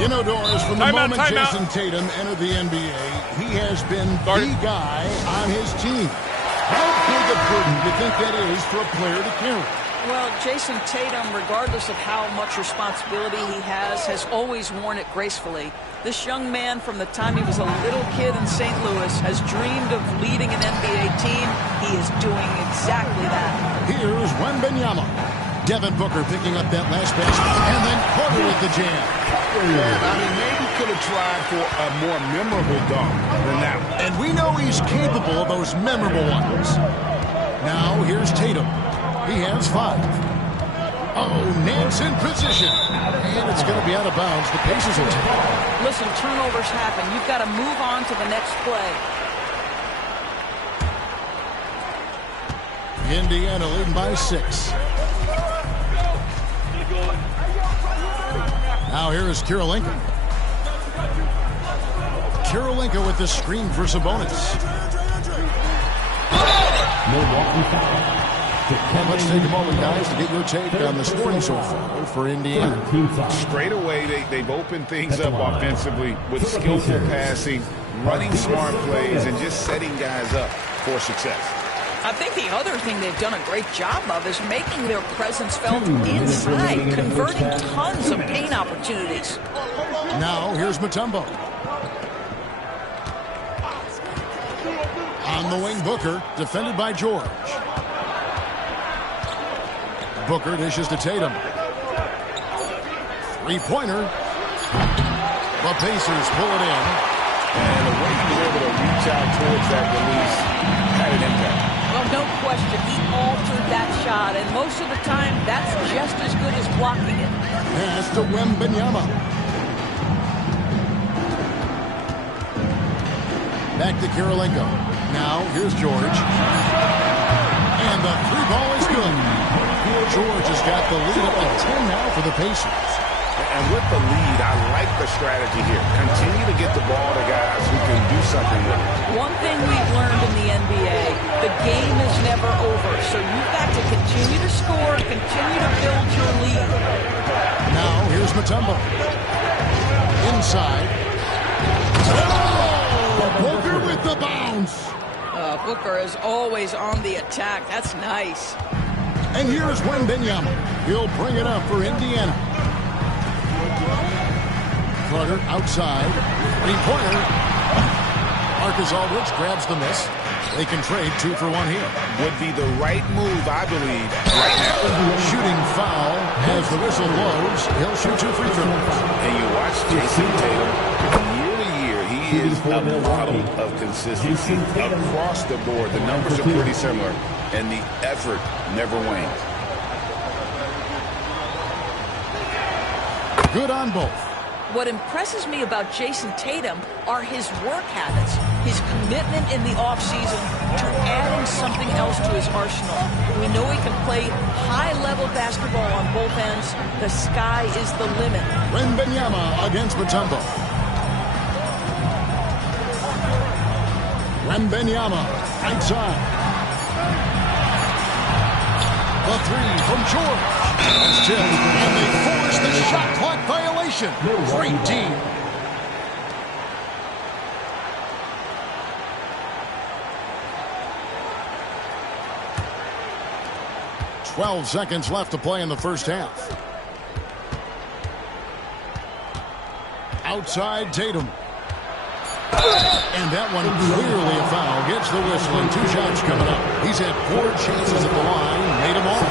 You know, Doris, from the moment Jason Tatum entered the NBA, he has been the guy on his team. How big a burden do you think that is for a player to carry? Well, Jason Tatum, regardless of how much responsibility he has always worn it gracefully. This young man, from the time he was a little kid in St. Louis, has dreamed of leading an NBA team. He is doing exactly that. Here's Wembanyama. Devin Booker picking up that last basket, and then Carter with the jam. I mean, maybe could have tried for a more memorable dunk than that one. And we know he's capable of those memorable ones. Now, here's Tatum. He has 5. Oh, Nance in position. And it's going to be out of bounds. The Pacers will take it. Listen, turnovers happen. You've got to move on to the next play. Indiana leading by 6. Now here is Karolinko. Karolinko with the screen for Sabonis. Milwaukee foul. Let's take a moment, guys, to get your take on the scoring so far for Indiana. Straight away, they've opened things up offensively with skillful passing, running smart plays, and just setting guys up for success. I think the other thing they've done a great job of is making their presence felt inside, converting tons of paint opportunities. Now, here's Mutombo. On the wing, Booker, defended by George. Booker dishes to Tatum. Three-pointer. The Pacers pull it in. And the way he was able to reach out towards that release had an impact. Well, no question, he altered that shot, and most of the time, that's just as good as blocking it. Pass to Wembanyama. Back to Kirilenko. Now, here's George. And the three ball is good. George has got the lead up to 10 now for the Pacers. And with the lead, I like the strategy here. Continue to get the ball to guys who can do something with it. One thing we've learned in the NBA, the game is never over. So you've got to continue to score, continue to build your lead. Now, here's Mutombo. Inside. Oh! Booker with the bounce. Booker is always on the attack. That's nice. And here's Wembanyama. He'll bring it up for Indiana. Carter outside. Three-pointer. Marcus Aldridge grabs the miss. They can trade 2 for 1 here. Would be the right move, I believe, right now. Shooting foul as the whistle blows. He'll shoot 2 free throws. And you watch Jason Tatum. Year to year, he is a model of consistency. Across the board, the numbers are pretty similar, and the effort never wanes. Good on both. What impresses me about Jason Tatum are his work habits, his commitment in the offseason to adding something else to his arsenal. We know he can play high-level basketball on both ends. The sky is the limit. Wembanyama against Mutombo. Wembanyama outside. The three from George. That's tipped, and they force the shot clock violation. Great team. "12 seconds left to play in the first half. Outside Tatum. And that one clearly a foul. Gets the whistle and 2 shots coming up. He's had 4 chances at the line, made them all.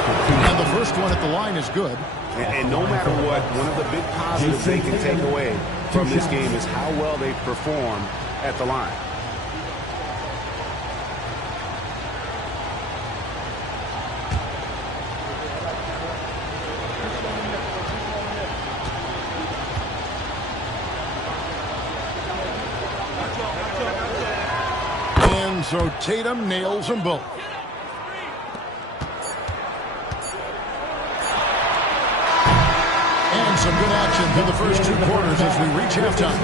And the first one at the line is good. And no matter what, one of the big positives they can take away from this game is how well they perform at the line. And so Tatum nails them both. And some good action through the first 2 quarters as we reach halftime.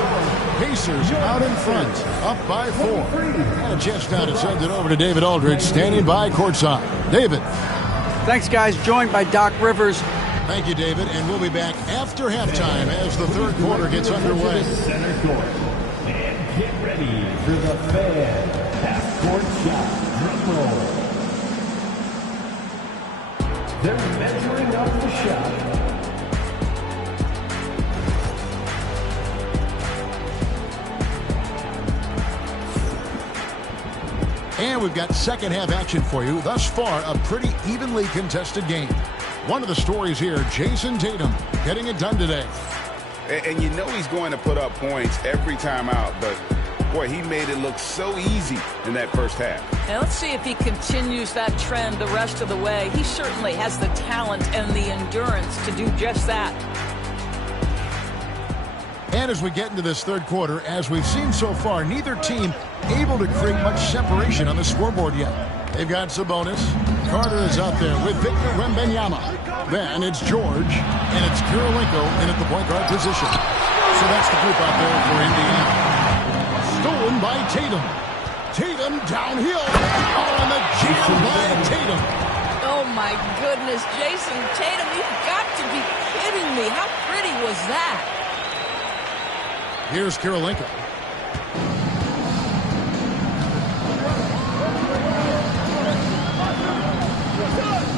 Pacers out in front, up by 4. And a chance now to send it over to David Aldridge, standing by courtside. David. Thanks, guys. Joined by Doc Rivers. Thank you, David. And we'll be back after halftime as the third quarter gets underway. Center court. And get ready for the fan half-court shot. Drum roll. They're measuring up the shot. And we've got second half action for you. Thus far, a pretty evenly contested game. One of the stories here, Jason Tatum getting it done today. And you know he's going to put up points every time out, but boy, he made it look so easy in that first half. Now let's see if he continues that trend the rest of the way. He certainly has the talent and the endurance to do just that. And as we get into this third quarter, as we've seen so far, neither team able to create much separation on the scoreboard yet. They've got Sabonis. Carter is out there with Victor Wembanyama. Then it's George, and it's Kirilenko in at the point guard position. So that's the group out there for Indiana. Stolen by Tatum. Tatum downhill. Oh, and the jam by Tatum. Oh, my goodness. Jason Tatum, you've got to be kidding me. How pretty was that? Here's Kirilenko.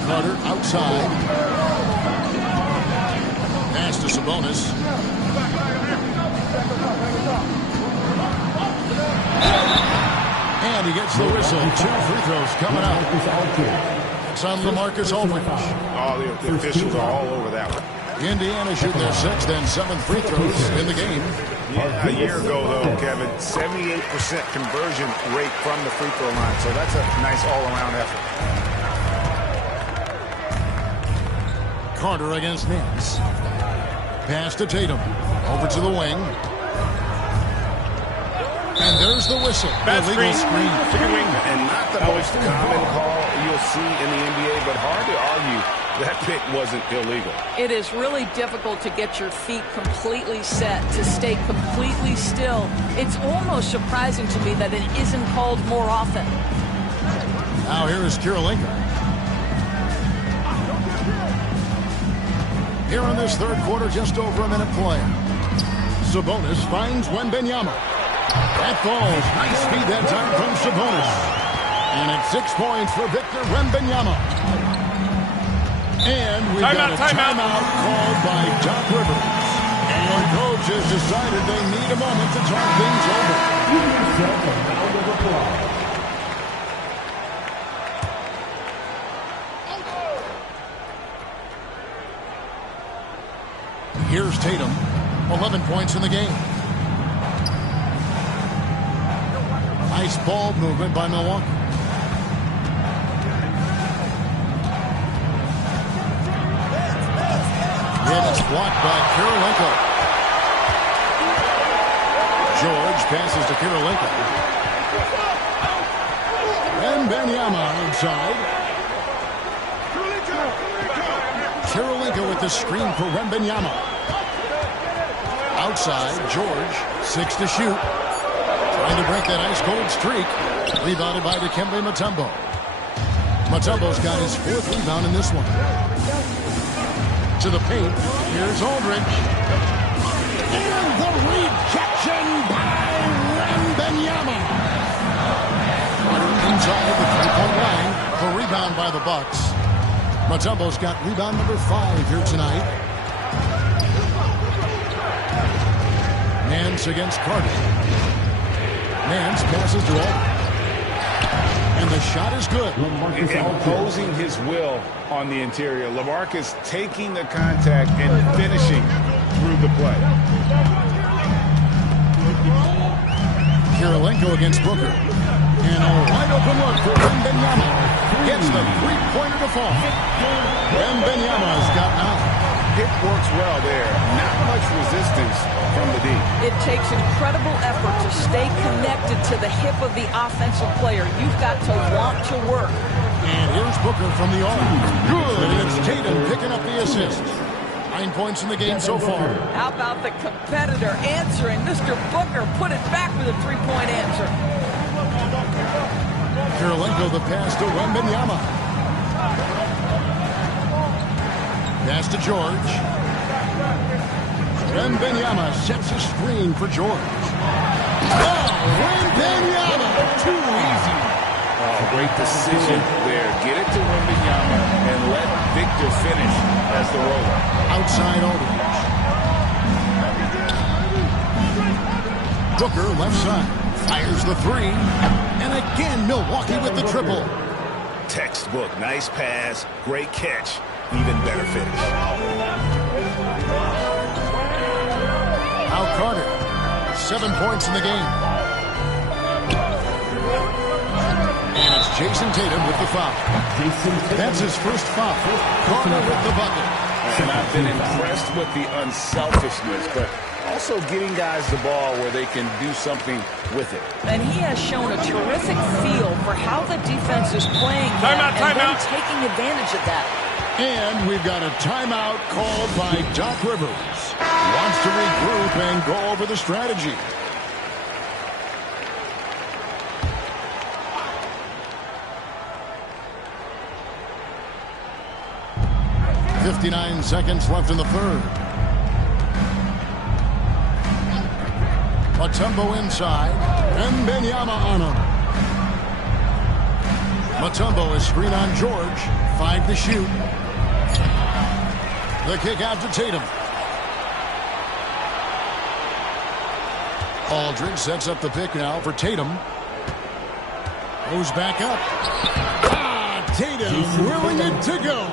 Carter outside. Pass to Sabonis. And he gets the whistle. 2 free throws coming up. It's on LaMarcus Aldridge. Oh, the officials are all over that one. Indiana shooting their 6th and 7th free throws in the game. Yeah, a year ago, though, Kevin, 78% conversion rate from the free throw line. So that's a nice all-around effort. Carter against Nance. Pass to Tatum. Over to the wing. And there's the whistle. Illegal screen. And not the most common call you'll see in the NBA, but hard to argue that pick wasn't illegal. It is really difficult to get your feet completely set, to stay completely still. It's almost surprising to me that it isn't called more often. Now here is Kirilenko. Here in this third quarter, just over a minute play. Sabonis finds Wembanyama. That falls. Nice speed that time from Sabonis. And it's 6 points for Victor Wembanyama. And we've got a timeout called by Doc Rivers. And your coach has decided they need a moment to talk things over. Here's Tatum. 11 points in the game. Nice ball movement by Milwaukee. It's blocked by Kirilenko. George passes to Kirilenko. Wembanyama inside. Kirilenko with the screen for Wembanyama. Outside, George, 6 to shoot. Trying to break that ice-cold streak. Rebounded by Dikembe Mutombo. Mutombo's got his 4th rebound in this one. To the paint. Here's Aldridge. And the rejection by Wembanyama. Inside the three-point line. The rebound by the Bucks. Mutombo's got rebound number 5 here tonight. Nance against Carter. Nance passes to Aldridge. And the shot is good. Imposing his will on the interior. LaMarcus taking the contact and finishing through the play. Kirilenko against Booker. And a wide open look for Wembanyama. Gets the three-pointer to fall. Wembanyama's got 9. It works well there. Not much resistance from the D. It takes incredible effort to stay connected to the hip of the offensive player. You've got to want to work. And here's Booker from the arc. Good. And it's Tatum picking up the assist. 9 points in the game so far. How about the competitor answering? Mr. Booker put it back with a three-point answer. Kirilenko the pass to Wembanyama. Pass to George. Wembanyama sets a screen for George. Oh, Wembanyama! Too easy. Oh, great decision there. Get it to Wembanyama and let Victor finish as the roller. Outside Aldridge. Booker left side. Fires the 3. And again, Milwaukee with the triple. Textbook. Nice pass. Great catch. Even better finish. Now Carter. 7 points in the game. And it's Jason Tatum with the foul. That's his first foul. Carter with the bucket. And I've been impressed with the unselfishness, but also getting guys the ball where they can do something with it. And he has shown a terrific feel for how the defense is playing and then taking advantage of that. And we've got a timeout called by Doc Rivers. Wants to regroup and go over the strategy. .59 seconds left in the third. Mutombo inside. Wembanyama on him. Mutombo is screen on George. 5 to shoot. The kick out to Tatum. Aldridge sets up the pick now for Tatum. Goes back up. Tatum willing it to go.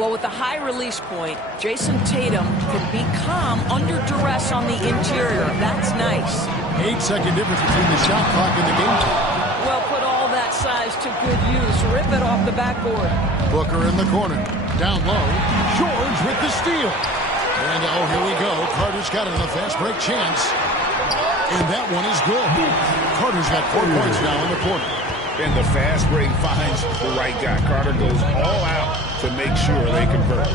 Well, with the high release point, Jason Tatum can be calm under duress on the interior. That's nice. 8-second difference between the shot clock and the game time. Well, put all that size to good use. Rip it off the backboard. Booker in the corner. Down low. George with the steal. And, oh, here we go. Carter's got it on a fast break chance. And that one is good. Carter's got 4 points now in the quarter. And the fast break finds the right guy. Carter goes all out to make sure they convert.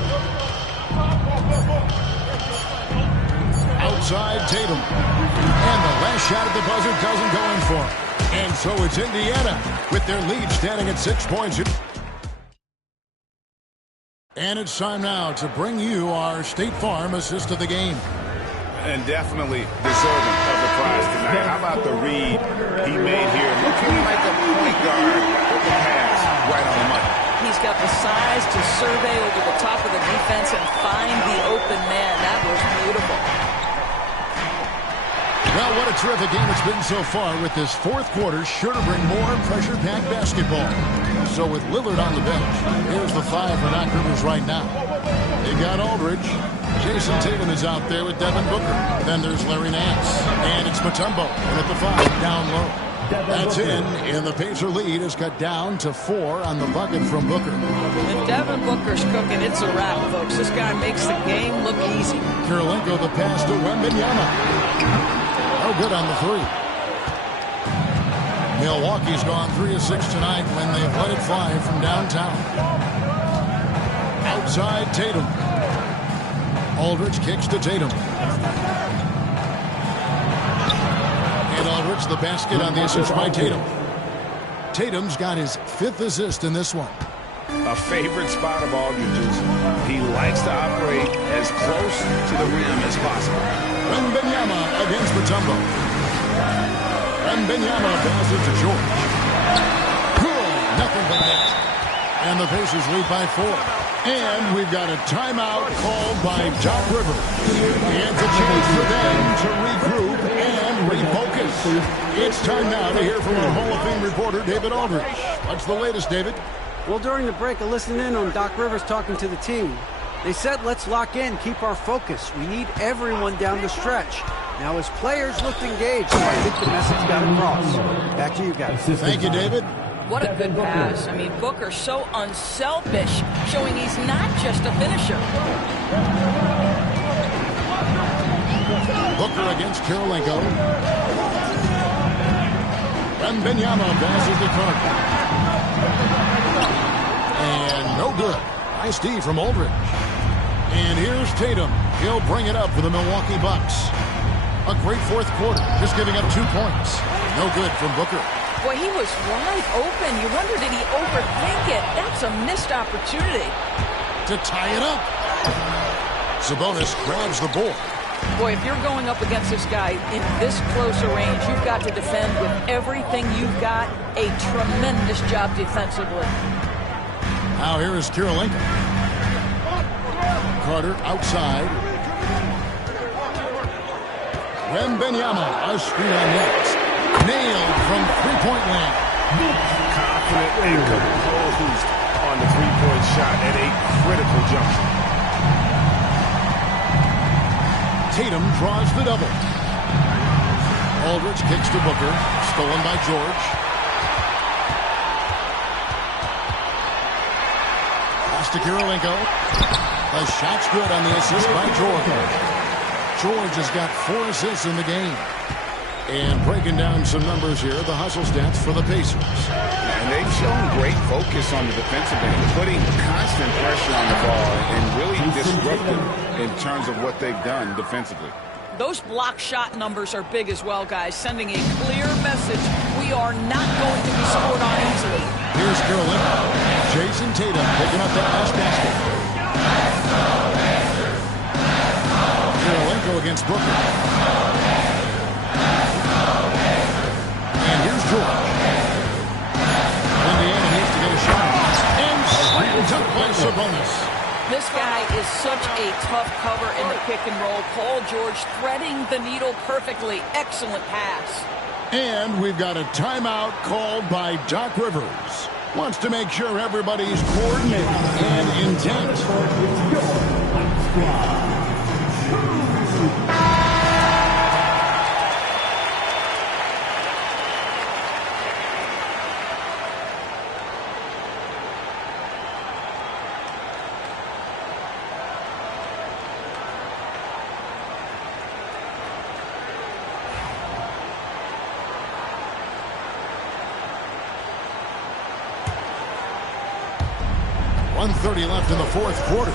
Outside Tatum. And the last shot at the buzzer doesn't go in for him. And so it's Indiana with their lead standing at 6 points. And it's time now to bring you our State Farm assist of the game. And definitely deserving of the prize tonight. How about the read he made here? Looking like a point guard with the pass right on the money. He's got the size to survey over the top of the defense and find the open man. That was beautiful. Well, what a terrific game it's been so far, with this fourth quarter sure to bring more pressure-packed basketball. So with Lillard on the bench, here's the 5 for Doc Rivers right now. They got Aldridge. Jason Tatum is out there with Devin Booker. Then there's Larry Nance. And it's Mutombo. And at the 5, down low. That's in, and the Pacer lead is cut down to 4 on the bucket from Booker. If Devin Booker's cooking, it's a wrap, folks. This guy makes the game look easy. Kirilenko the pass to Wembanyama. No good on the 3. Milwaukee's gone 3 of 6 tonight when they've let it fly from downtown. Outside Tatum. Aldridge kicks to Tatum. And Aldridge the basket on the assist by Tatum. Tatum's got his 5th assist in this one. A favorite spot of Aldridge's. He likes to operate as close to the rim as possible. Wembanyama against Mutombo. Wembanyama passes to George. Good, nothing but net. And the Pacers lead by 4. And we've got a timeout called by Doc Rivers. It's a chance for them to regroup and refocus. It's time now to hear from our Hall of Fame reporter, David Aldridge. What's the latest, David? Well, during the break, I listened in on Doc Rivers talking to the team. They said, let's lock in, keep our focus. We need everyone down the stretch. Now, his players looked engaged, so I think the message got across. Back to you guys. Thank you, David. What a good pass. I mean, Booker's so unselfish, showing he's not just a finisher. Booker against Kirilenko. Wembanyama passes to Carter. And no good. Nice D from Aldridge. And here's Tatum. He'll bring it up for the Milwaukee Bucks. A great fourth quarter, just giving up 2 points. No good from Booker. Boy, he was wide open. You wonder, did he overthink it? That's a missed opportunity. To tie it up. Sabonis grabs the board. Boy, if you're going up against this guy in this close a range, you've got to defend with everything you've got. A tremendous job defensively. Now here is Kirilenko. Carter outside. Wembanyama, a screen on net. Nailed from three-point land. Confident and composed on the three-point shot at a critical juncture. Tatum draws the double. Aldridge kicks to Booker. Stolen by George. Pass to Kirilenko. The shot's good on the assist by George. George has got 4 assists in the game. And breaking down some numbers here, the hustle stats for the Pacers. And they've shown great focus on the defensive end, putting constant pressure on the ball and really disruptive in terms of what they've done defensively. Those block shot numbers are big as well, guys, sending a clear message. We are not going to be scored on easily. Here's Kirilenko. Jason Tatum picking up that last basket. Kirilenko against Booker. And here's George. Indiana needs to get a shot. And slam dunk by Sabonis. This guy is such a tough cover in the pick and roll. Paul George threading the needle perfectly. Excellent pass. And we've got a timeout called by Doc Rivers. Wants to make sure everybody's coordinated and intent. .130 left in the fourth quarter.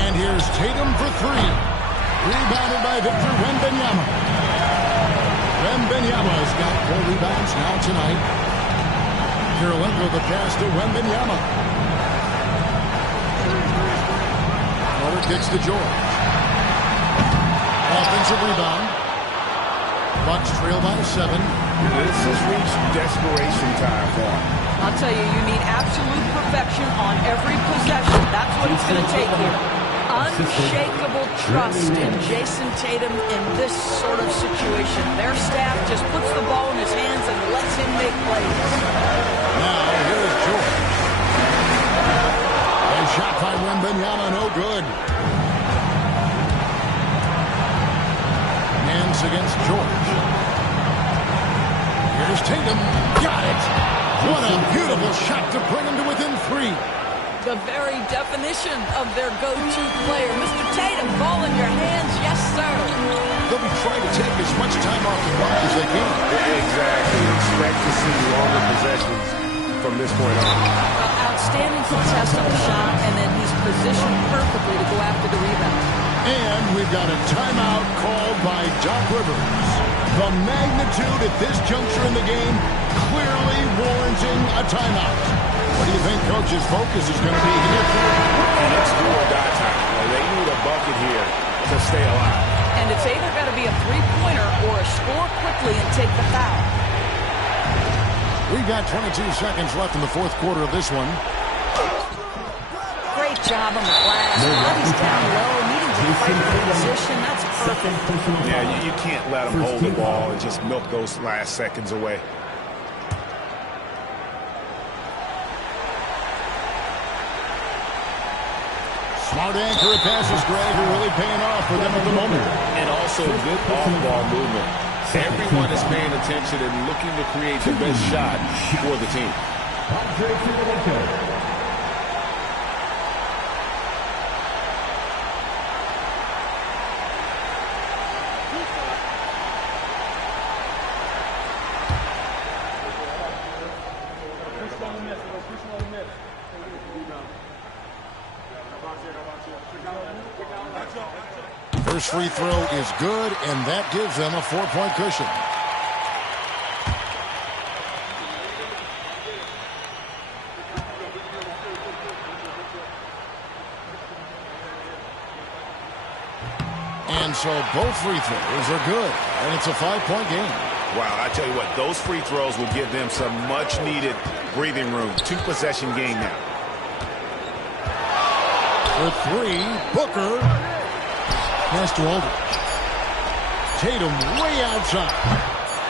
And here's Tatum for three. Rebounded by Victor Wembanyama. Wembanyama's got 4 rebounds now tonight. Kirilenko the pass to Wembanyama. Carter kicks to George. Offensive rebound. Bucks trail by 7. This has reached desperation time for him. I'll tell you, you need absolute perfection on every possession. That's what it's going to take here. Unshakable trust in Jason Tatum in this sort of situation. Their staff just puts the ball in his hands and lets him make plays. Now, here's George. A shot by Wembanyama, no good. Nance against George. Here's Tatum. Got it. What a beautiful shot to bring him to within 3. The very definition of their go-to player. Mr. Tatum, ball in your hands. Yes, sir. They'll be trying to take as much time off the clock as they can. Exactly. Expect to see longer possessions from this point on. Well, outstanding contest on the shot, and then he's positioned perfectly to go after the rebound. And we've got a timeout called by Doc Rivers. The magnitude at this juncture in the game clearly warranting a timeout. What do you think Coach's focus is going to be here? It's do or die time. They need a bucket here to stay alive. And it's either got to be a three-pointer or a score quickly and take the foul. We've got 22 seconds left in the fourth quarter of this one. Great job on the glass. Bodies down low, needing to fight for position. That's perfect. Yeah, you can't let them hold the ball and just milk those last seconds away. Smart accurate passes, Greg, are really paying off for them at the moment. And also good off-ball movement. Everyone is paying attention and looking to create the best shot for the team. First free throw is good, and that gives them a 4-point cushion. And so both free throws are good, and it's a 5-point game. Wow, I tell you what, those free throws will give them some much-needed breathing room. 2-possession game now. For 3, Booker. Pass to Aldridge. Tatum way outside.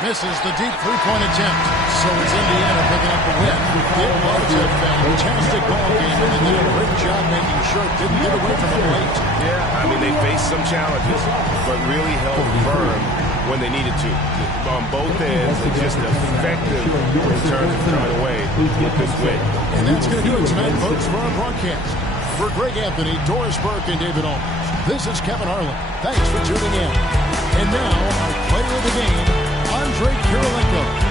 Misses the deep three-point attempt. So it's Indiana picking up the win. It was a fantastic ball game, and they did a great job making sure it didn't get away from them late. Yeah, I mean, they faced some challenges, but really held firm when they needed to. On both ends, and just effective in terms of coming away with this win. And that's going to do it tonight, folks, for our broadcast. For Greg Anthony, Doris Burke, and David Aldridge, this is Kevin Harlan. Thanks for tuning in. And now, our player of the game, Andre Kirilenko.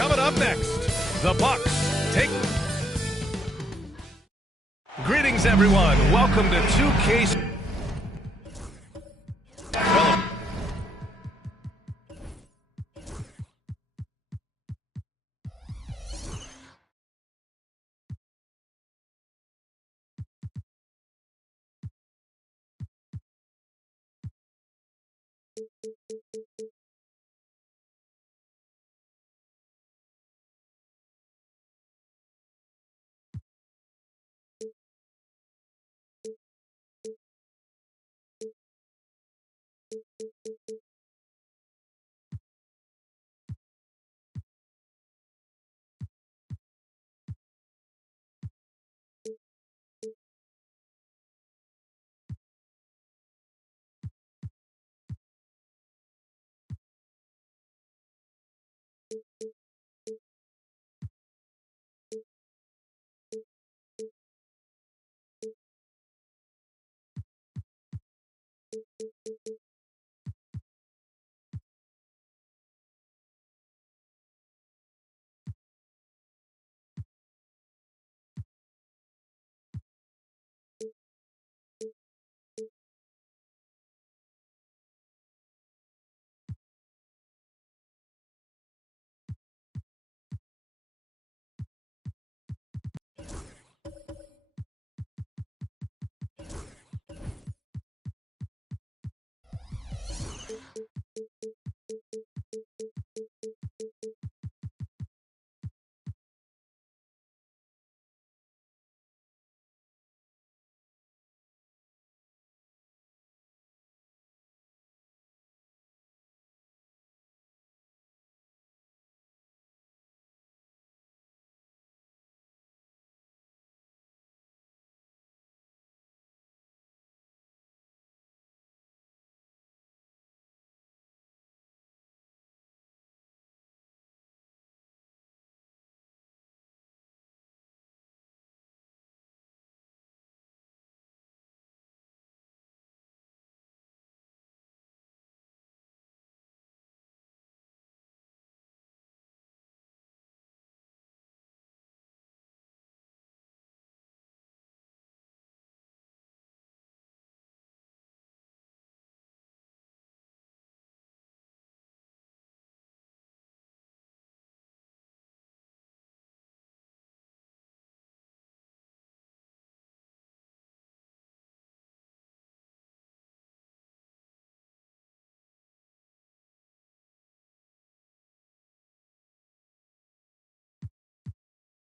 Coming up next, the Bucks take. Greetings, everyone. Welcome to 2K.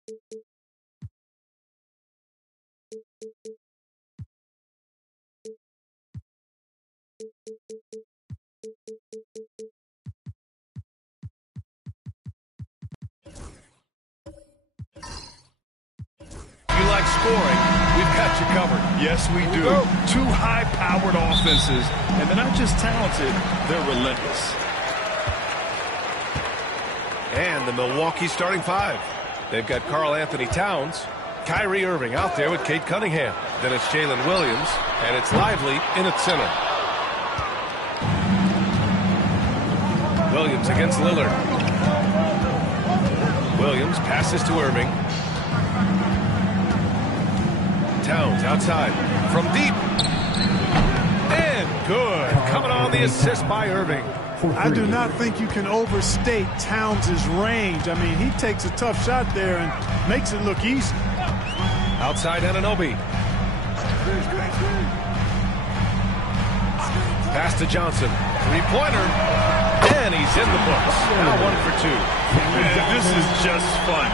Like scoring, we've got you covered. Yes, we do. Two high-powered offenses, and they're not just talented, they're relentless. And the Milwaukee starting five. They've got Karl Anthony Towns, Kyrie Irving out there with Cade Cunningham. Then it's Jalen Williams, and it's Lively in at center. Williams against Lillard. Williams passes to Irving. Towns outside from deep. And good. Coming on the assist by Irving. I do not think you can overstate Towns' range. I mean, he takes a tough shot there and makes it look easy. Outside Anunoby. Pass to Johnson. Three-pointer. And he's in the books. Now 1 for 2. Man, this is just fun.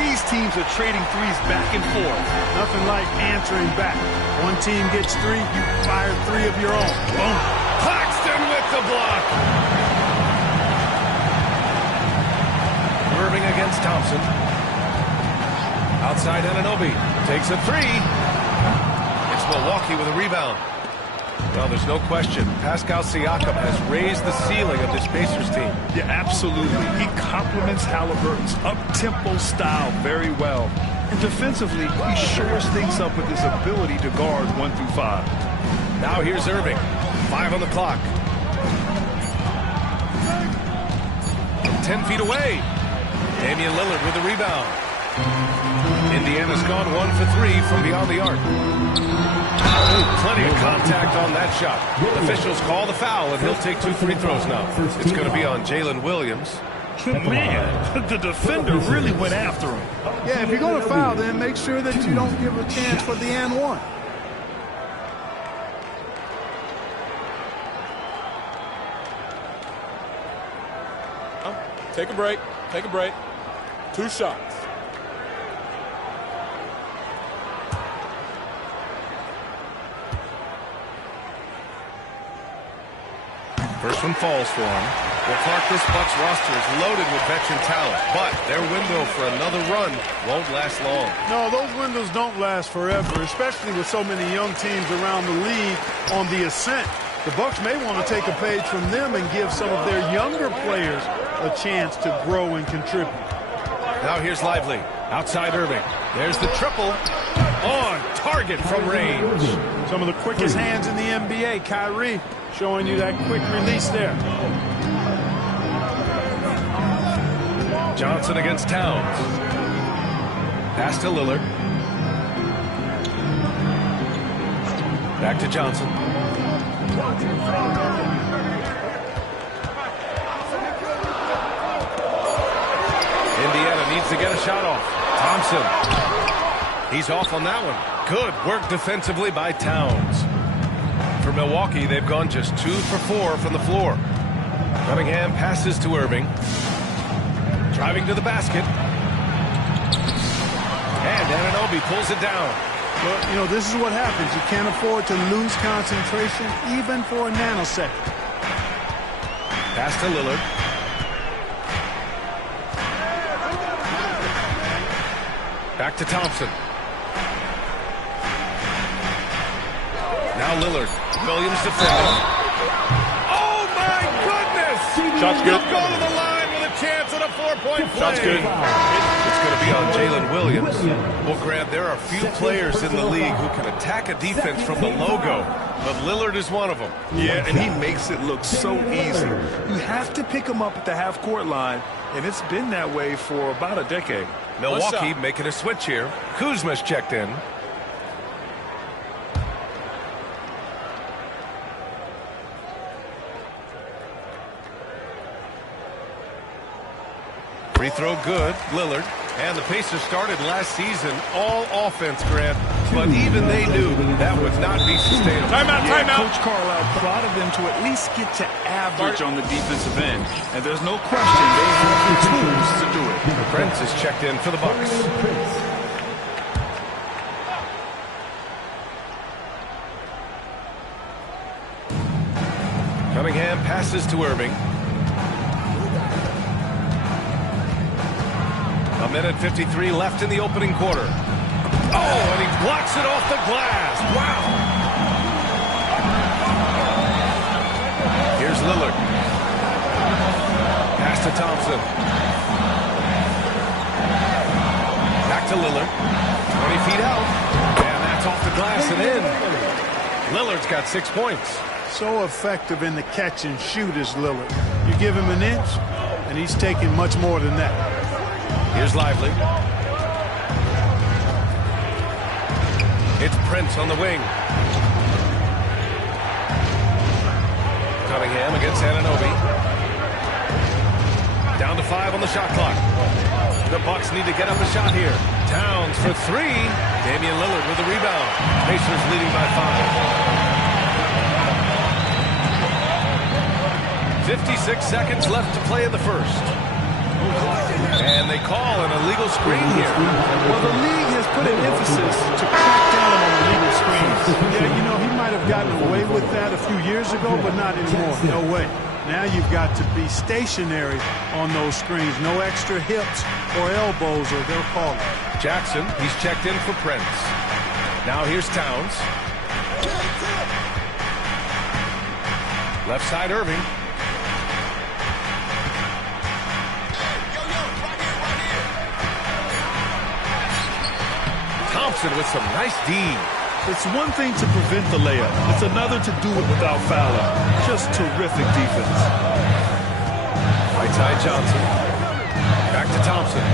These teams are trading threes back and forth. Nothing like answering back. One team gets 3, you fire 3 of your own. Boom. Claxton with the block. Irving against Thompson. Outside Anunoby. Takes a 3. It's Milwaukee with a rebound. Well, there's no question. Pascal Siakam has raised the ceiling of this Pacers team. Yeah, absolutely. He complements Halliburton's up-tempo style very well. And defensively, he shores things up with his ability to guard 1 through 5. Now here's Irving. 5 on the clock. 10 feet away. Damian Lillard with the rebound. Indiana's gone 1 for 3 from beyond the arc. Oh, plenty of contact on that shot. Officials call the foul, and he'll take 2 free throws now. It's going to be on Jalen Williams. Man, the defender really went after him. Yeah, if you're going to foul, then make sure that you don't give a chance for the and one. Take a break. Take a break. 2 shots. First one falls for him. Well, Clark, this Bucks roster is loaded with veteran talent, but their window for another run won't last long. No, those windows don't last forever, especially with so many young teams around the league on the ascent. The Bucks may want to take a page from them and give some of their younger players a chance to grow and contribute. Now here's Lively. Outside Irving. There's the triple. On target from range. Some of the quickest hands in the NBA. Kyrie showing you that quick release there. Johnson against Towns. Pass to Lillard. Back to Johnson. Indiana needs to get a shot off. Thompson. He's off on that one. Good work defensively by Towns. For Milwaukee, they've gone just 2 for 4 from the floor. Cunningham passes to Irving. Driving to the basket. And Anunoby pulls it down. Well, you know, this is what happens. You can't afford to lose concentration even for a nanosecond. Pass to Lillard. Back to Thompson. Now Lillard. Williams defending. Oh, my goodness! Shot's good. He'll go to the line with a chance at a 4-point play. Shot's good. It's going to be on Jalen Williams. Well, Grant, there are few players in the league who can attack a defense from the logo, but Lillard is one of them. Yeah, and he makes it look so easy. You have to pick him up at the half-court line, and it's been that way for about a decade. Milwaukee making a switch here. Kuzma's checked in. Free throw good, Lillard. And the Pacers started last season all offense, Grant. But even they knew that would not be sustainable. Timeout. Coach Carlisle prodded them to at least get to average on the defensive end. And there's no question they have the tools to do it. Prince is checked in for the Bucks. Passes to Irving. A minute 53 left in the opening quarter. Oh, and he blocks it off the glass. Wow. Here's Lillard. Pass to Thompson. Back to Lillard. 20 feet out. And that's off the glass and in. Lillard's got 6 points. So effective in the catch and shoot is Lillard. You give him an inch, and he's taking much more than that. Here's Lively. It's Prince on the wing. Cunningham against Anunoby. Down to 5 on the shot clock. The Bucks need to get up a shot here. Towns for 3. Damian Lillard with the rebound. Pacers leading by 5. 56 seconds left to play in the first. And they call an illegal screen here. Well, the league has put an emphasis to crack down on illegal screens. Yeah, you know, he might have gotten away with that a few years ago, but not anymore. No way. Now you've got to be stationary on those screens. No extra hips or elbows, or they'll call it. Jackson, he's checked in for Prince. Now here's Towns. Left side Irving. Thompson with some nice D. It's one thing to prevent the layup. It's another to do it without fouling. Just terrific defense. Right side Johnson. Back to Thompson.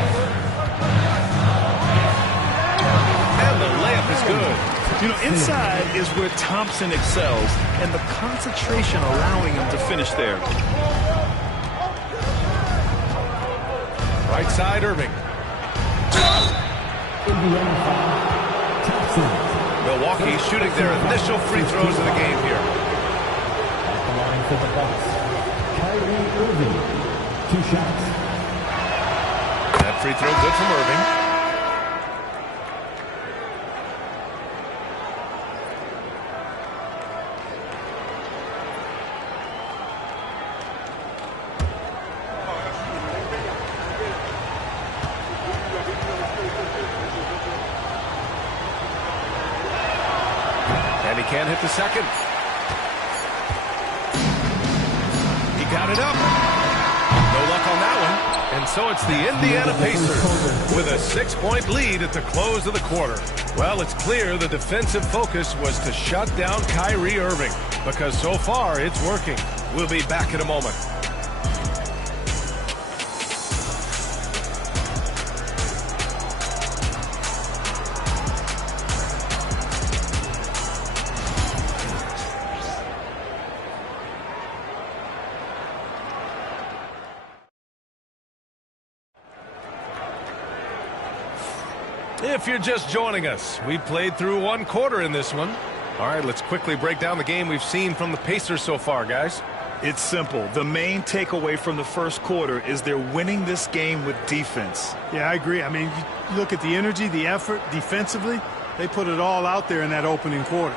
And the layup is good. You know, inside is where Thompson excels, and the concentration allowing him to finish there. Right side Irving. Milwaukee shooting their initial free throws of the game here. At the line for the Bucks, Kyrie Irving, 2 shots. That free throw good from Irving. And he can't hit the second. He got it up. No luck on that one. And so it's the Indiana Pacers with a 6-point lead at the close of the quarter. Well, it's clear the defensive focus was to shut down Kyrie Irving, because so far it's working. We'll be back in a moment. If you're just joining us, we played through 1 quarter in this one. All right, let's quickly break down the game we've seen from the Pacers so far, guys. It's simple. The main takeaway from the first quarter is they're winning this game with defense. Yeah, I agree. I mean, you look at the energy, the effort defensively, they put it all out there in that opening quarter.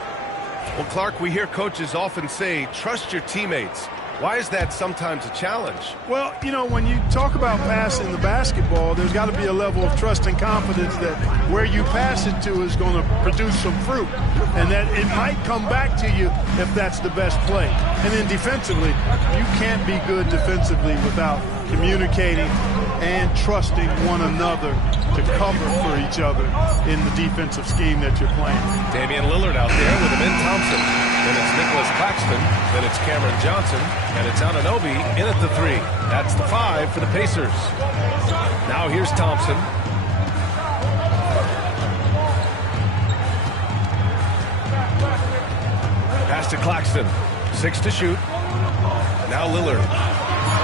Well, Clark, we hear coaches often say, trust your teammates. Why is that sometimes a challenge? Well, you know, when you talk about passing the basketball, there's got to be a level of trust and confidence that where you pass it to is going to produce some fruit, and that it might come back to you if that's the best play. And then defensively, you can't be good defensively without communicating and trusting one another to cover for each other in the defensive scheme that you're playing. Damian Lillard out there with Amin Thompson. Then it's Nicholas Claxton. Then it's Cameron Johnson. And it's Anunoby in at the 3. That's the 5 for the Pacers. Now here's Thompson. Pass to Claxton. 6 to shoot. Now Lillard.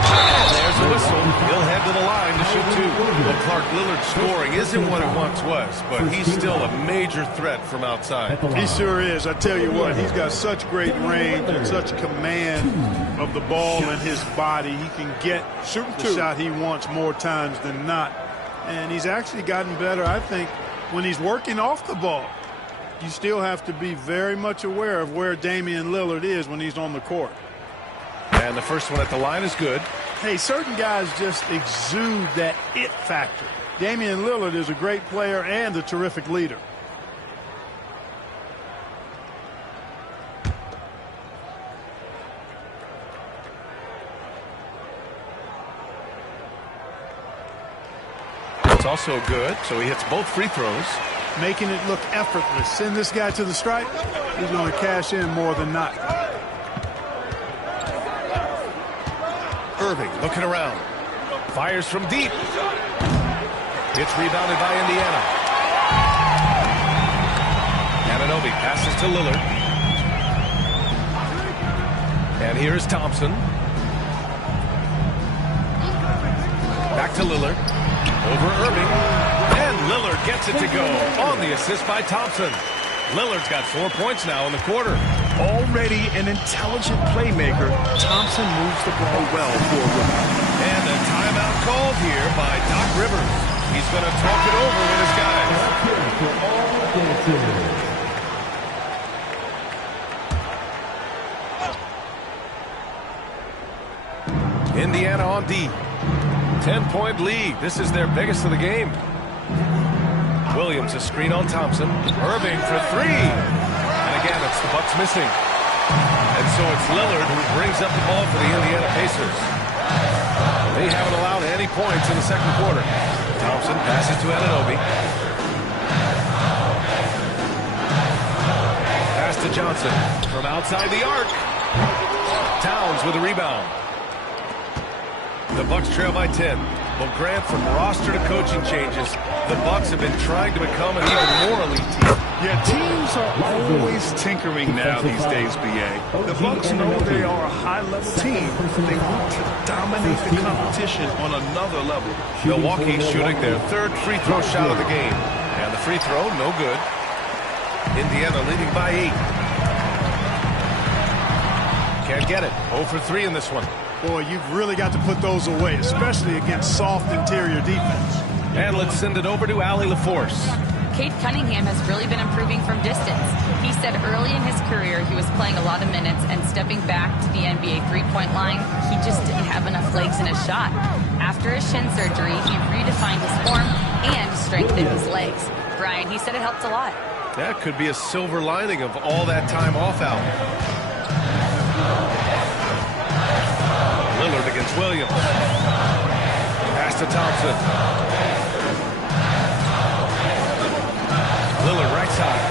And there's a whistle. He'll head to the line to shoot 2. Well, Clark, Lillard's scoring isn't what it once was, but he's still a major threat from outside. He sure is. I tell you what, he's got such great range and such command of the ball and his body. He can get the shot he wants more times than not. And he's actually gotten better, I think, when he's working off the ball. You still have to be very much aware of where Damian Lillard is when he's on the court. And the first one at the line is good. Hey, certain guys just exude that it factor. Damian Lillard is a great player and a terrific leader. It's also good, so he hits both free throws. Making it look effortless. Send this guy to the stripe. He's going to cash in more than not. Irving looking around. Fires from deep. It's rebounded by Indiana. Anunoby passes to Lillard. And here's Thompson. Back to Lillard. Over Irving. And Lillard gets it to go on the assist by Thompson. Lillard's got 4 points now in the quarter. Already an intelligent playmaker, Thompson moves the ball well for a rookie. And a timeout called here by Doc Rivers. He's going to talk it over with his guys. Indiana on D. 10-point lead. This is their biggest of the game. Williams a screen on Thompson. Irving for three. And again, it's the Bucks missing. And so it's Lillard who brings up the ball for the Indiana Pacers. They haven't allowed any points in the second quarter. Thompson passes to Anunoby. Pass to Johnson from outside the arc. Towns with a rebound. The Bucks trail by 10. Well, Grant, from roster to coaching changes, the Bucks have been trying to become an even more elite team. Yeah, teams are always tinkering now these days, B.A. The Bucks know they are a high-level team. They want to dominate the competition on another level. Milwaukee shooting their third free throw shot of the game. And the free throw, no good. Indiana leading by 8. Can't get it. 0 for 3 in this one. Boy, you've really got to put those away, especially against soft interior defense. And let's send it over to Allie LaForce. Cade Cunningham has really been improving from distance. He said early in his career he was playing a lot of minutes, and stepping back to the NBA three-point line, he just didn't have enough legs in his shot. After his shin surgery, he redefined his form and strengthened his legs. Brian, he said it helped a lot. That could be a silver lining of all that time off out. Lillard against Williams. Pass to Thompson. Lillard right side.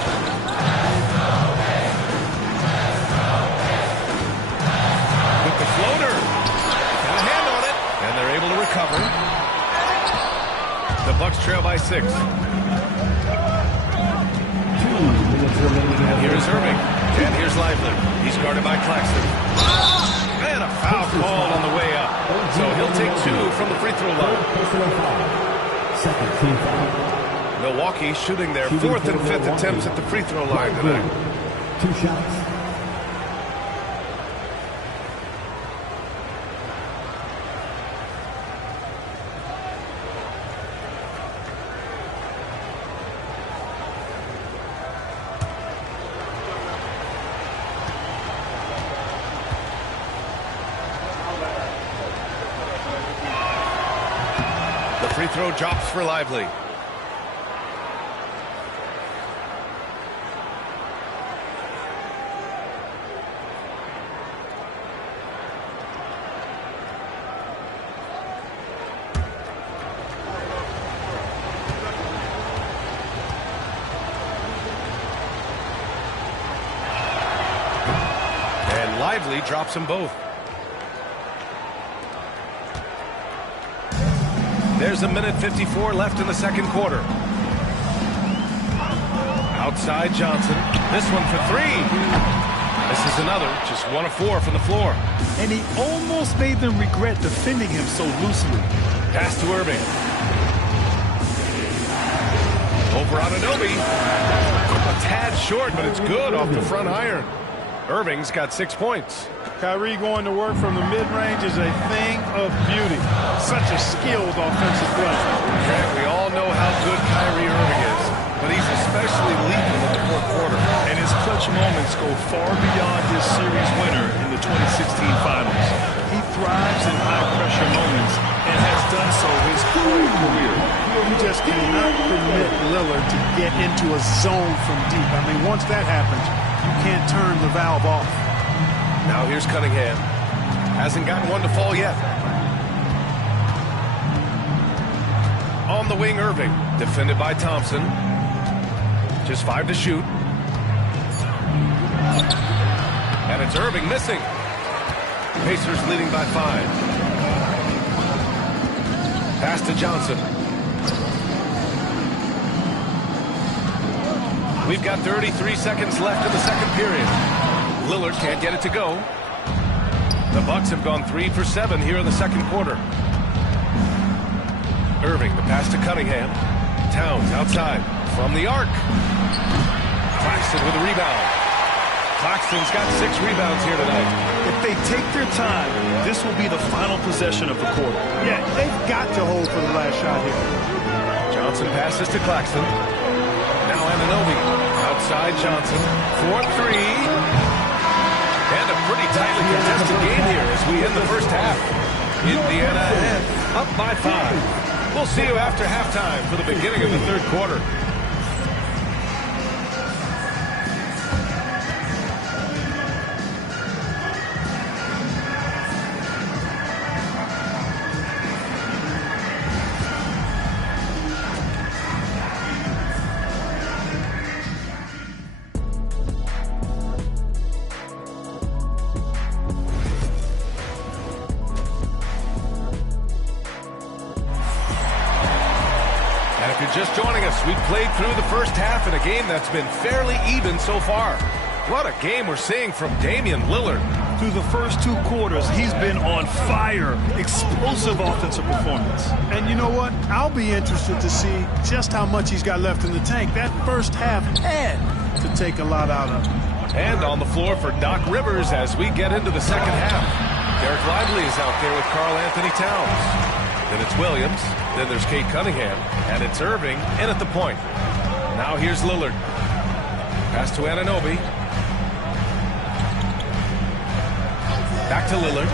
With the floater. Got a hand on it. And they're able to recover. The Bucks trail by 6. And here's Irving. And here's Lively. He's guarded by Claxton. And a foul call on the way up. So he'll take 2 from the free throw line. Second team foul. Milwaukee shooting their 4th and 5th attempts at the free throw line today. 2 shots. Free throw drops for Lively. And Lively drops them both. There's 1:54 left in the second quarter. Outside Johnson. This one for 3. This is another. Just 1 of 4 from the floor. And he almost made them regret defending him so loosely. Pass to Irving. Over Anunoby. A tad short, but it's good off the front iron. Irving's got 6 points. Kyrie going to work from the mid-range is a thing of beauty. Such a skilled offensive player. We all know how good Kyrie Irving is, but he's especially lethal in the fourth quarter. And his clutch moments go far beyond his series winner in the 2016 finals. He thrives in high-pressure moments and has done so his whole career. You just cannot permit Lillard to get into a zone from deep. I mean, once that happens, you can't turn the valve off. Now here's Cunningham. Hasn't gotten one to fall yet. On the wing, Irving. Defended by Thompson. Just 5 to shoot. And it's Irving missing. Pacers leading by 5. Pass to Johnson. We've got 33 seconds left in the second period. Lillard can't get it to go. The Bucks have gone 3 for 7 here in the second quarter. Irving, the pass to Cunningham. Towns outside from the arc. Claxton with a rebound. Claxton's got 6 rebounds here tonight. If they take their time, this will be the final possession of the quarter. Yeah, they've got to hold for the last shot here. Johnson passes to Claxton. Now Anunoby. Outside Johnson. 4-3. And a pretty tightly contested game here as we end the first half. Indiana ahead, up by 5. We'll see you after halftime for the beginning of the third quarter. Just joining us, we've played through the first half in a game that's been fairly even so far. What a game we're seeing from Damian Lillard. Through the first 2 quarters, he's been on fire. Explosive offensive performance. And you know what? I'll be interested to see just how much he's got left in the tank. That first half had to take a lot out of him. And on the floor for Doc Rivers as we get into the second half. Derek Lively is out there with Karl Anthony Towns. Then it's Williams, then there's Cade Cunningham, and it's Irving in at the point. Now here's Lillard. Pass to Anunoby. Back to Lillard.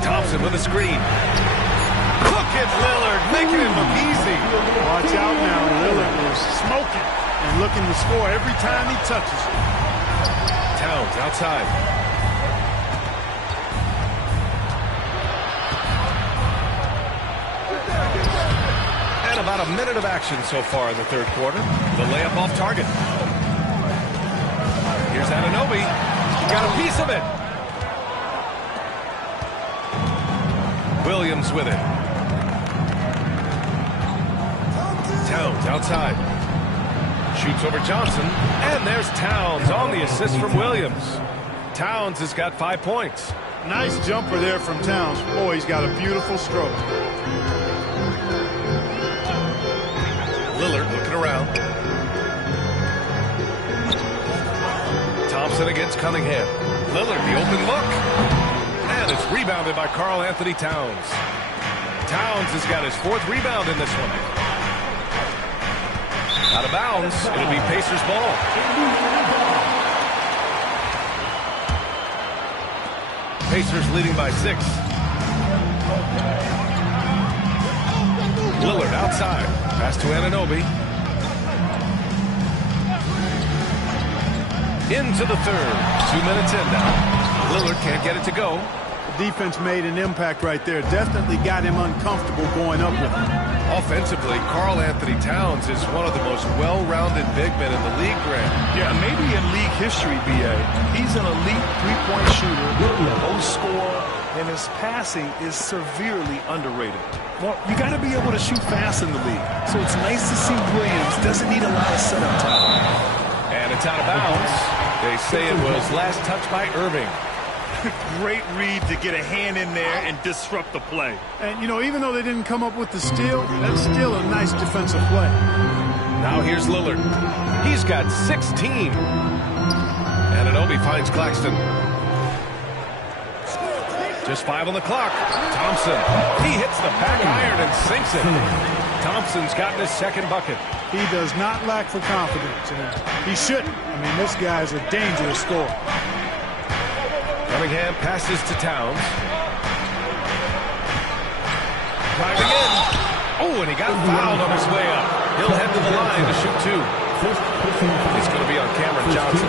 Thompson with a screen. Look at Lillard, making it look easy. Watch out now, Lillard is smoking and looking to score every time he touches it. Towns outside. About a minute of action so far in the third quarter. The layup off target. Here's Anunoby. Got a piece of it. Williams with it. Towns outside. Shoots over Johnson. And there's Towns on the assist from Williams. Towns has got 5 points. Nice jumper there from Towns. Boy, he's got a beautiful stroke. Lillard looking around. Thompson against Cunningham. Lillard, the open look. And it's rebounded by Karl Anthony Towns. Towns has got his 4th rebound in this one. Out of bounds. It'll be Pacers ball. Pacers leading by 6. Lillard outside. Pass to Anunoby. Into the third. 2 minutes in now. Lillard can't get it to go. The defense made an impact right there. Definitely got him uncomfortable going up with him. Offensively, Karl Anthony Towns is one of the most well-rounded big men in the league, Grant. Yeah, maybe in league history, B.A. He's an elite three-point shooter, low scorer, and his passing is severely underrated. Well, you got to be able to shoot fast in the league. So it's nice to see Williams doesn't need a lot of setup time. And it's out of bounds. They say it was last touched by Irving. Great read to get a hand in there and disrupt the play. And, you know, even though they didn't come up with the steal, that's still a nice defensive play. Now here's Lillard. He's got 16. Anunoby finds Claxton. Just 5 on the clock. Thompson. He hits the back iron and sinks it. Thompson's gotten his 2nd bucket. He does not lack for confidence, and he shouldn't. I mean, this guy's a dangerous scorer. Cunningham passes to Towns. Driving in. Oh, and he got fouled on his way up. He'll head to the line to shoot two. It's going to be on Cameron Johnson.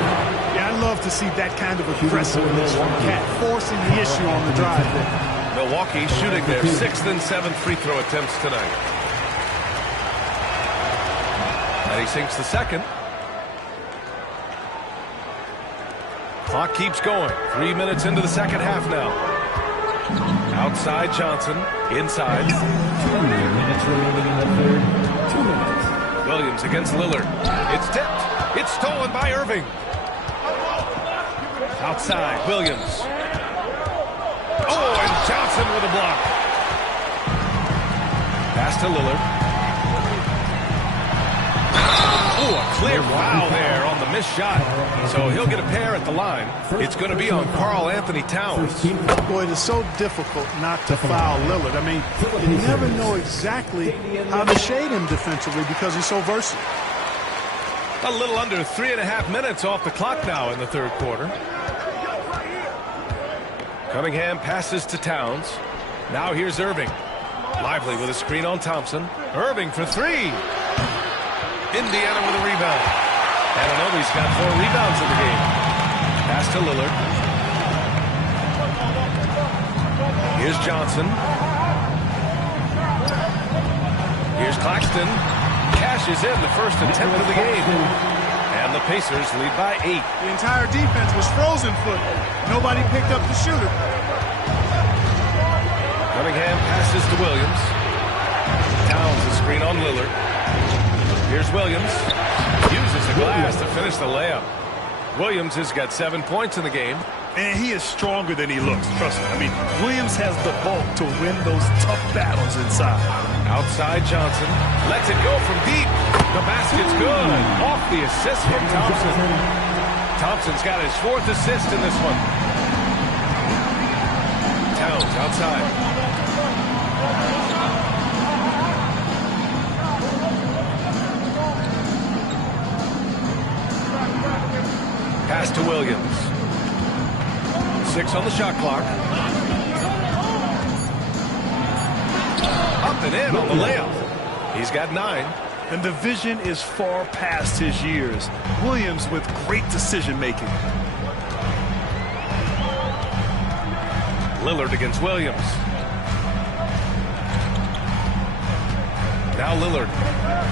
Yeah, I love to see that kind of aggressiveness from Cat, forcing the issue on the drive there. Milwaukee shooting their 6th and 7th free throw attempts tonight. And he sinks the second. Clock keeps going. 3 minutes into the second half now. Outside Johnson. Inside. 2 minutes remaining in the third. 2 minutes. Williams against Lillard. It's tipped. It's stolen by Irving. Outside, Williams. Oh, and Johnson with a block. Pass to Lillard. Oh, a clear foul there on the missed shot. So he'll get a pair at the line. It's going to be on Karl Anthony Towns. Boy, it is so difficult not to foul Lillard. I mean, you never know exactly how to shade him defensively because he's so versatile. A little under 3.5 minutes off the clock now in the third quarter. Cunningham passes to Towns. Now here's Irving. Lively with a screen on Thompson. Irving for three. Indiana with a rebound. Anunoby's got 4 rebounds in the game. Pass to Lillard. Here's Johnson. Here's Claxton. Cashes in the first attempt of the game. And the Pacers lead by 8. The entire defense was frozen footed. Nobody picked up the shooter. Cunningham passes to Williams. Towns the screen on Lillard. Here's Williams. Uses the glass to finish the layup. Williams has got 7 points in the game. And he is stronger than he looks, trust me. I mean, Williams has the bulk to win those tough battles inside. Outside Johnson. Lets it go from deep. The basket's good. Off the assist from Thompson. Thompson's got his 4th assist in this one. Towns outside. Pass to Williams. 6 on the shot clock. Up and in on the layup. He's got 9. And the vision is far past his years. Williams with great decision-making. Lillard against Williams. Now Lillard.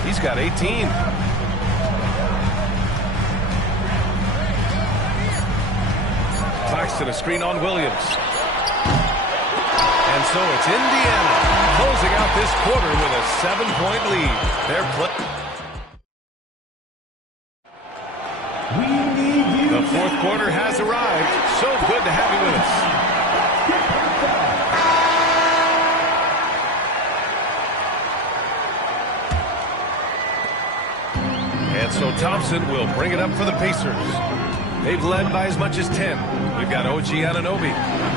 He's got 18. Claxton a screen on Williams. And so it's Indiana closing out this quarter with a 7-point lead. The fourth quarter has arrived. So good to have you with us. And so Thompson will bring it up for the Pacers. They've led by as much as 10. We've got OG Anunoby.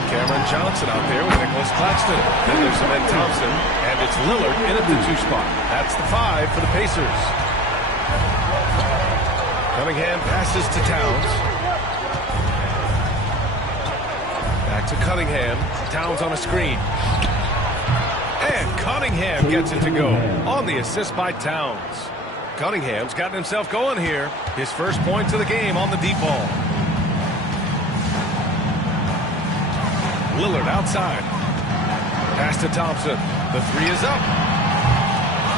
Cameron Johnson out there with Nicholas Claxton. Then there's Ben Thompson. And it's Lillard in at the 2 spot. That's the 5 for the Pacers. Cunningham passes to Towns. Back to Cunningham. Towns on a screen. And Cunningham gets it to go on the assist by Towns. Cunningham's gotten himself going here. His first points of the game on the deep ball. Lillard outside. Pass to Thompson. The 3 is up.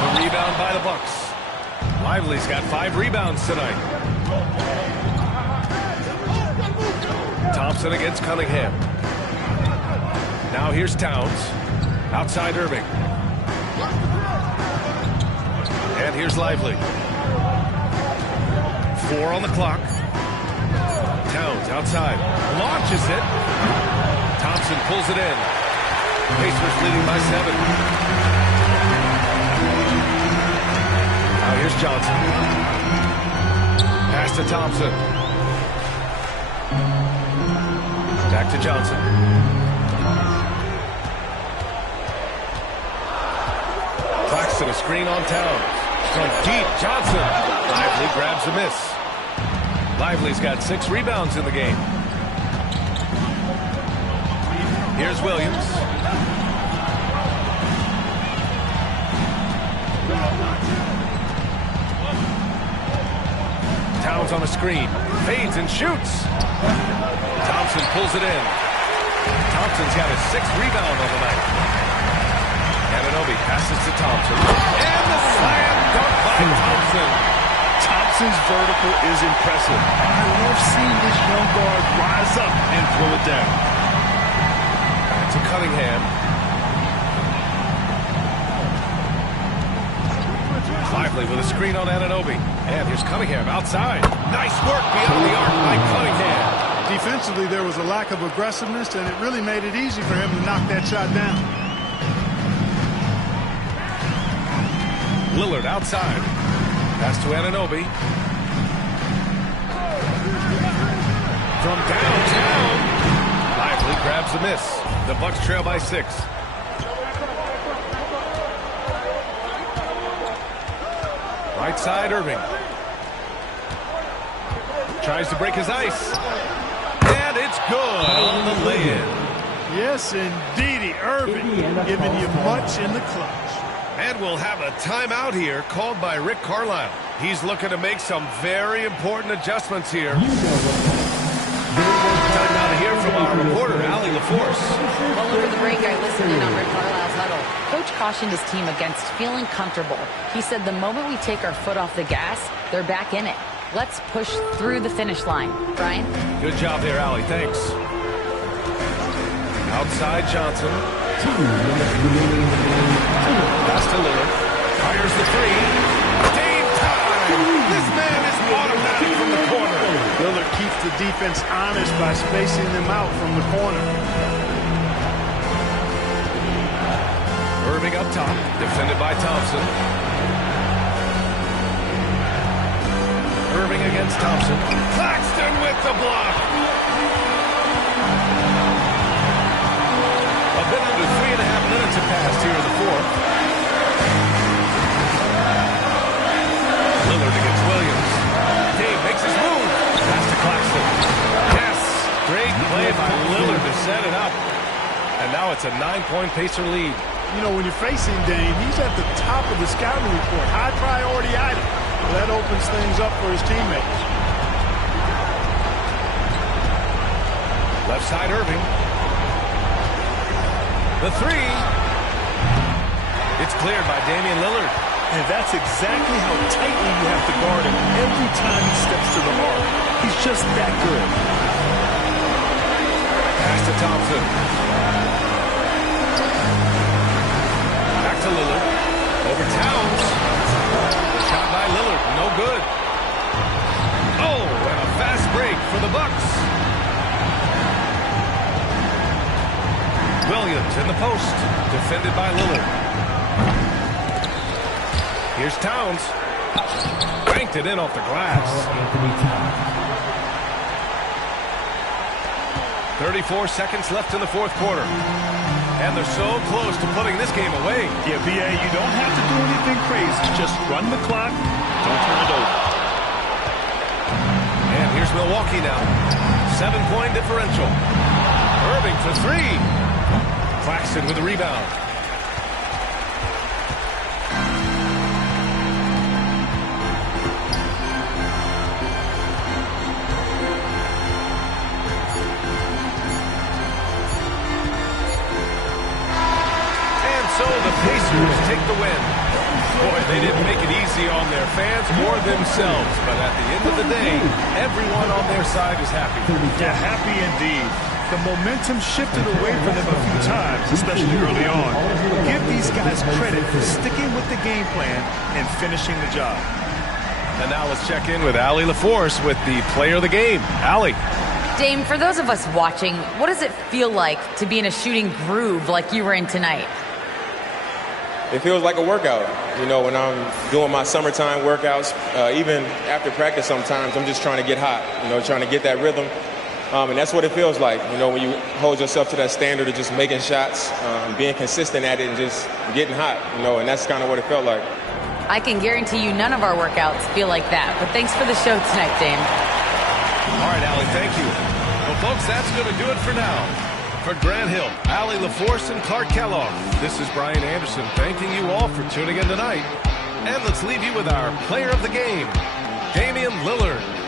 The rebound by the Bucks. Lively's got 5 rebounds tonight. Thompson against Cunningham. Now here's Towns. Outside Irving. And here's Lively. 4 on the clock. Towns outside. Launches it. Thompson pulls it in. Pacers leading by 7. Now here's Johnson. Pass to Thompson. Back to Johnson. Claxton a screen on Towns. From deep, Johnson. Lively grabs a miss. Lively's got 6 rebounds in the game. Here's Williams. Towns on a screen. Fades and shoots. Thompson pulls it in. Thompson's got his 6th rebound on the night. Anunoby passes to Thompson. And the slam dunk by Thompson. Thompson's vertical is impressive. I love seeing this young guard rise up and throw it down. Back to Cunningham. Lively with a screen on Anunoby. And here's Cunningham outside. Nice work beyond the arc by Cunningham. Defensively, there was a lack of aggressiveness, and it really made it easy for him to knock that shot down. Lillard outside. Pass to Anunoby. From downtown. Lively grabs the miss. The Bucks trail by 6. Right side, Irving. Tries to break his ice. And it's good on the lay-in. Yes, indeedy. Irving giving you much in the clutch. And we'll have a timeout here called by Rick Carlisle. He's looking to make some very important adjustments here. Time now to hear from our reporter, Allie LaForce. Well, over the break, I listened in on Rick Carlisle's huddle. Coach cautioned his team against feeling comfortable. He said the moment we take our foot off the gas, they're back in it. Let's push through the finish line. Brian? Good job there, Allie. Thanks. Outside Johnson. Pass to Lillard. Fires the 3. Game time! This man is automatic from the corner. Lillard keeps the defense honest by spacing them out from the corner. Irving up top. Defended by Thompson. Irving against Thompson. Claxton with the block. A bit under 3.5 minutes have passed here in the 4th. Lillard against Williams. Dave makes his move. Pass to Claxton. Yes. Great play by Lillard to set it up. And now it's a 9-point Pacer lead. You know, when you're facing Dame, he's at the top of the scouting report. High priority item. Well, that opens things up for his teammates. Left side, Irving. The 3. It's cleared by Damian Lillard. And that's exactly how tightly you have to guard him every time he steps to the arc. He's just that good. Pass to Thompson. Back to Lillard. Over Towns. The shot by Lillard. No good. Oh, and a fast break for the Bucks. Williams in the post. Defended by Lillard. Here's Towns. Banked it in off the glass. 34 seconds left in the 4th quarter. And they're so close to putting this game away. Yeah, B.A., you don't have to do anything crazy. Just run the clock. Don't turn it over. And here's Milwaukee now. 7-point differential. Irving for 3. Claxton with the rebound. So the Pacers take the win. Boy, they didn't make it easy on their fans or themselves. But at the end of the day, everyone on their side is happy. Yeah, happy indeed. The momentum shifted away from them a few times, especially early on. Give these guys credit for sticking with the game plan and finishing the job. And now let's check in with Allie LaForce with the player of the game. Allie. Dame, for those of us watching, what does it feel like to be in a shooting groove like you were in tonight? It feels like a workout. You know, when I'm doing my summertime workouts, even after practice sometimes, I'm just trying to get hot, you know, trying to get that rhythm. And that's what it feels like, you know, when you hold yourself to that standard of just making shots, being consistent at it and just getting hot, you know, and that's kind of what it felt like. I can guarantee you none of our workouts feel like that. But thanks for the show tonight, Dame. All right, Allie, thank you. Well, folks, that's going to do it for now. For Grant Hill, Allie LaForce, and Clark Kellogg, this is Brian Anderson thanking you all for tuning in tonight. And let's leave you with our player of the game, Damian Lillard.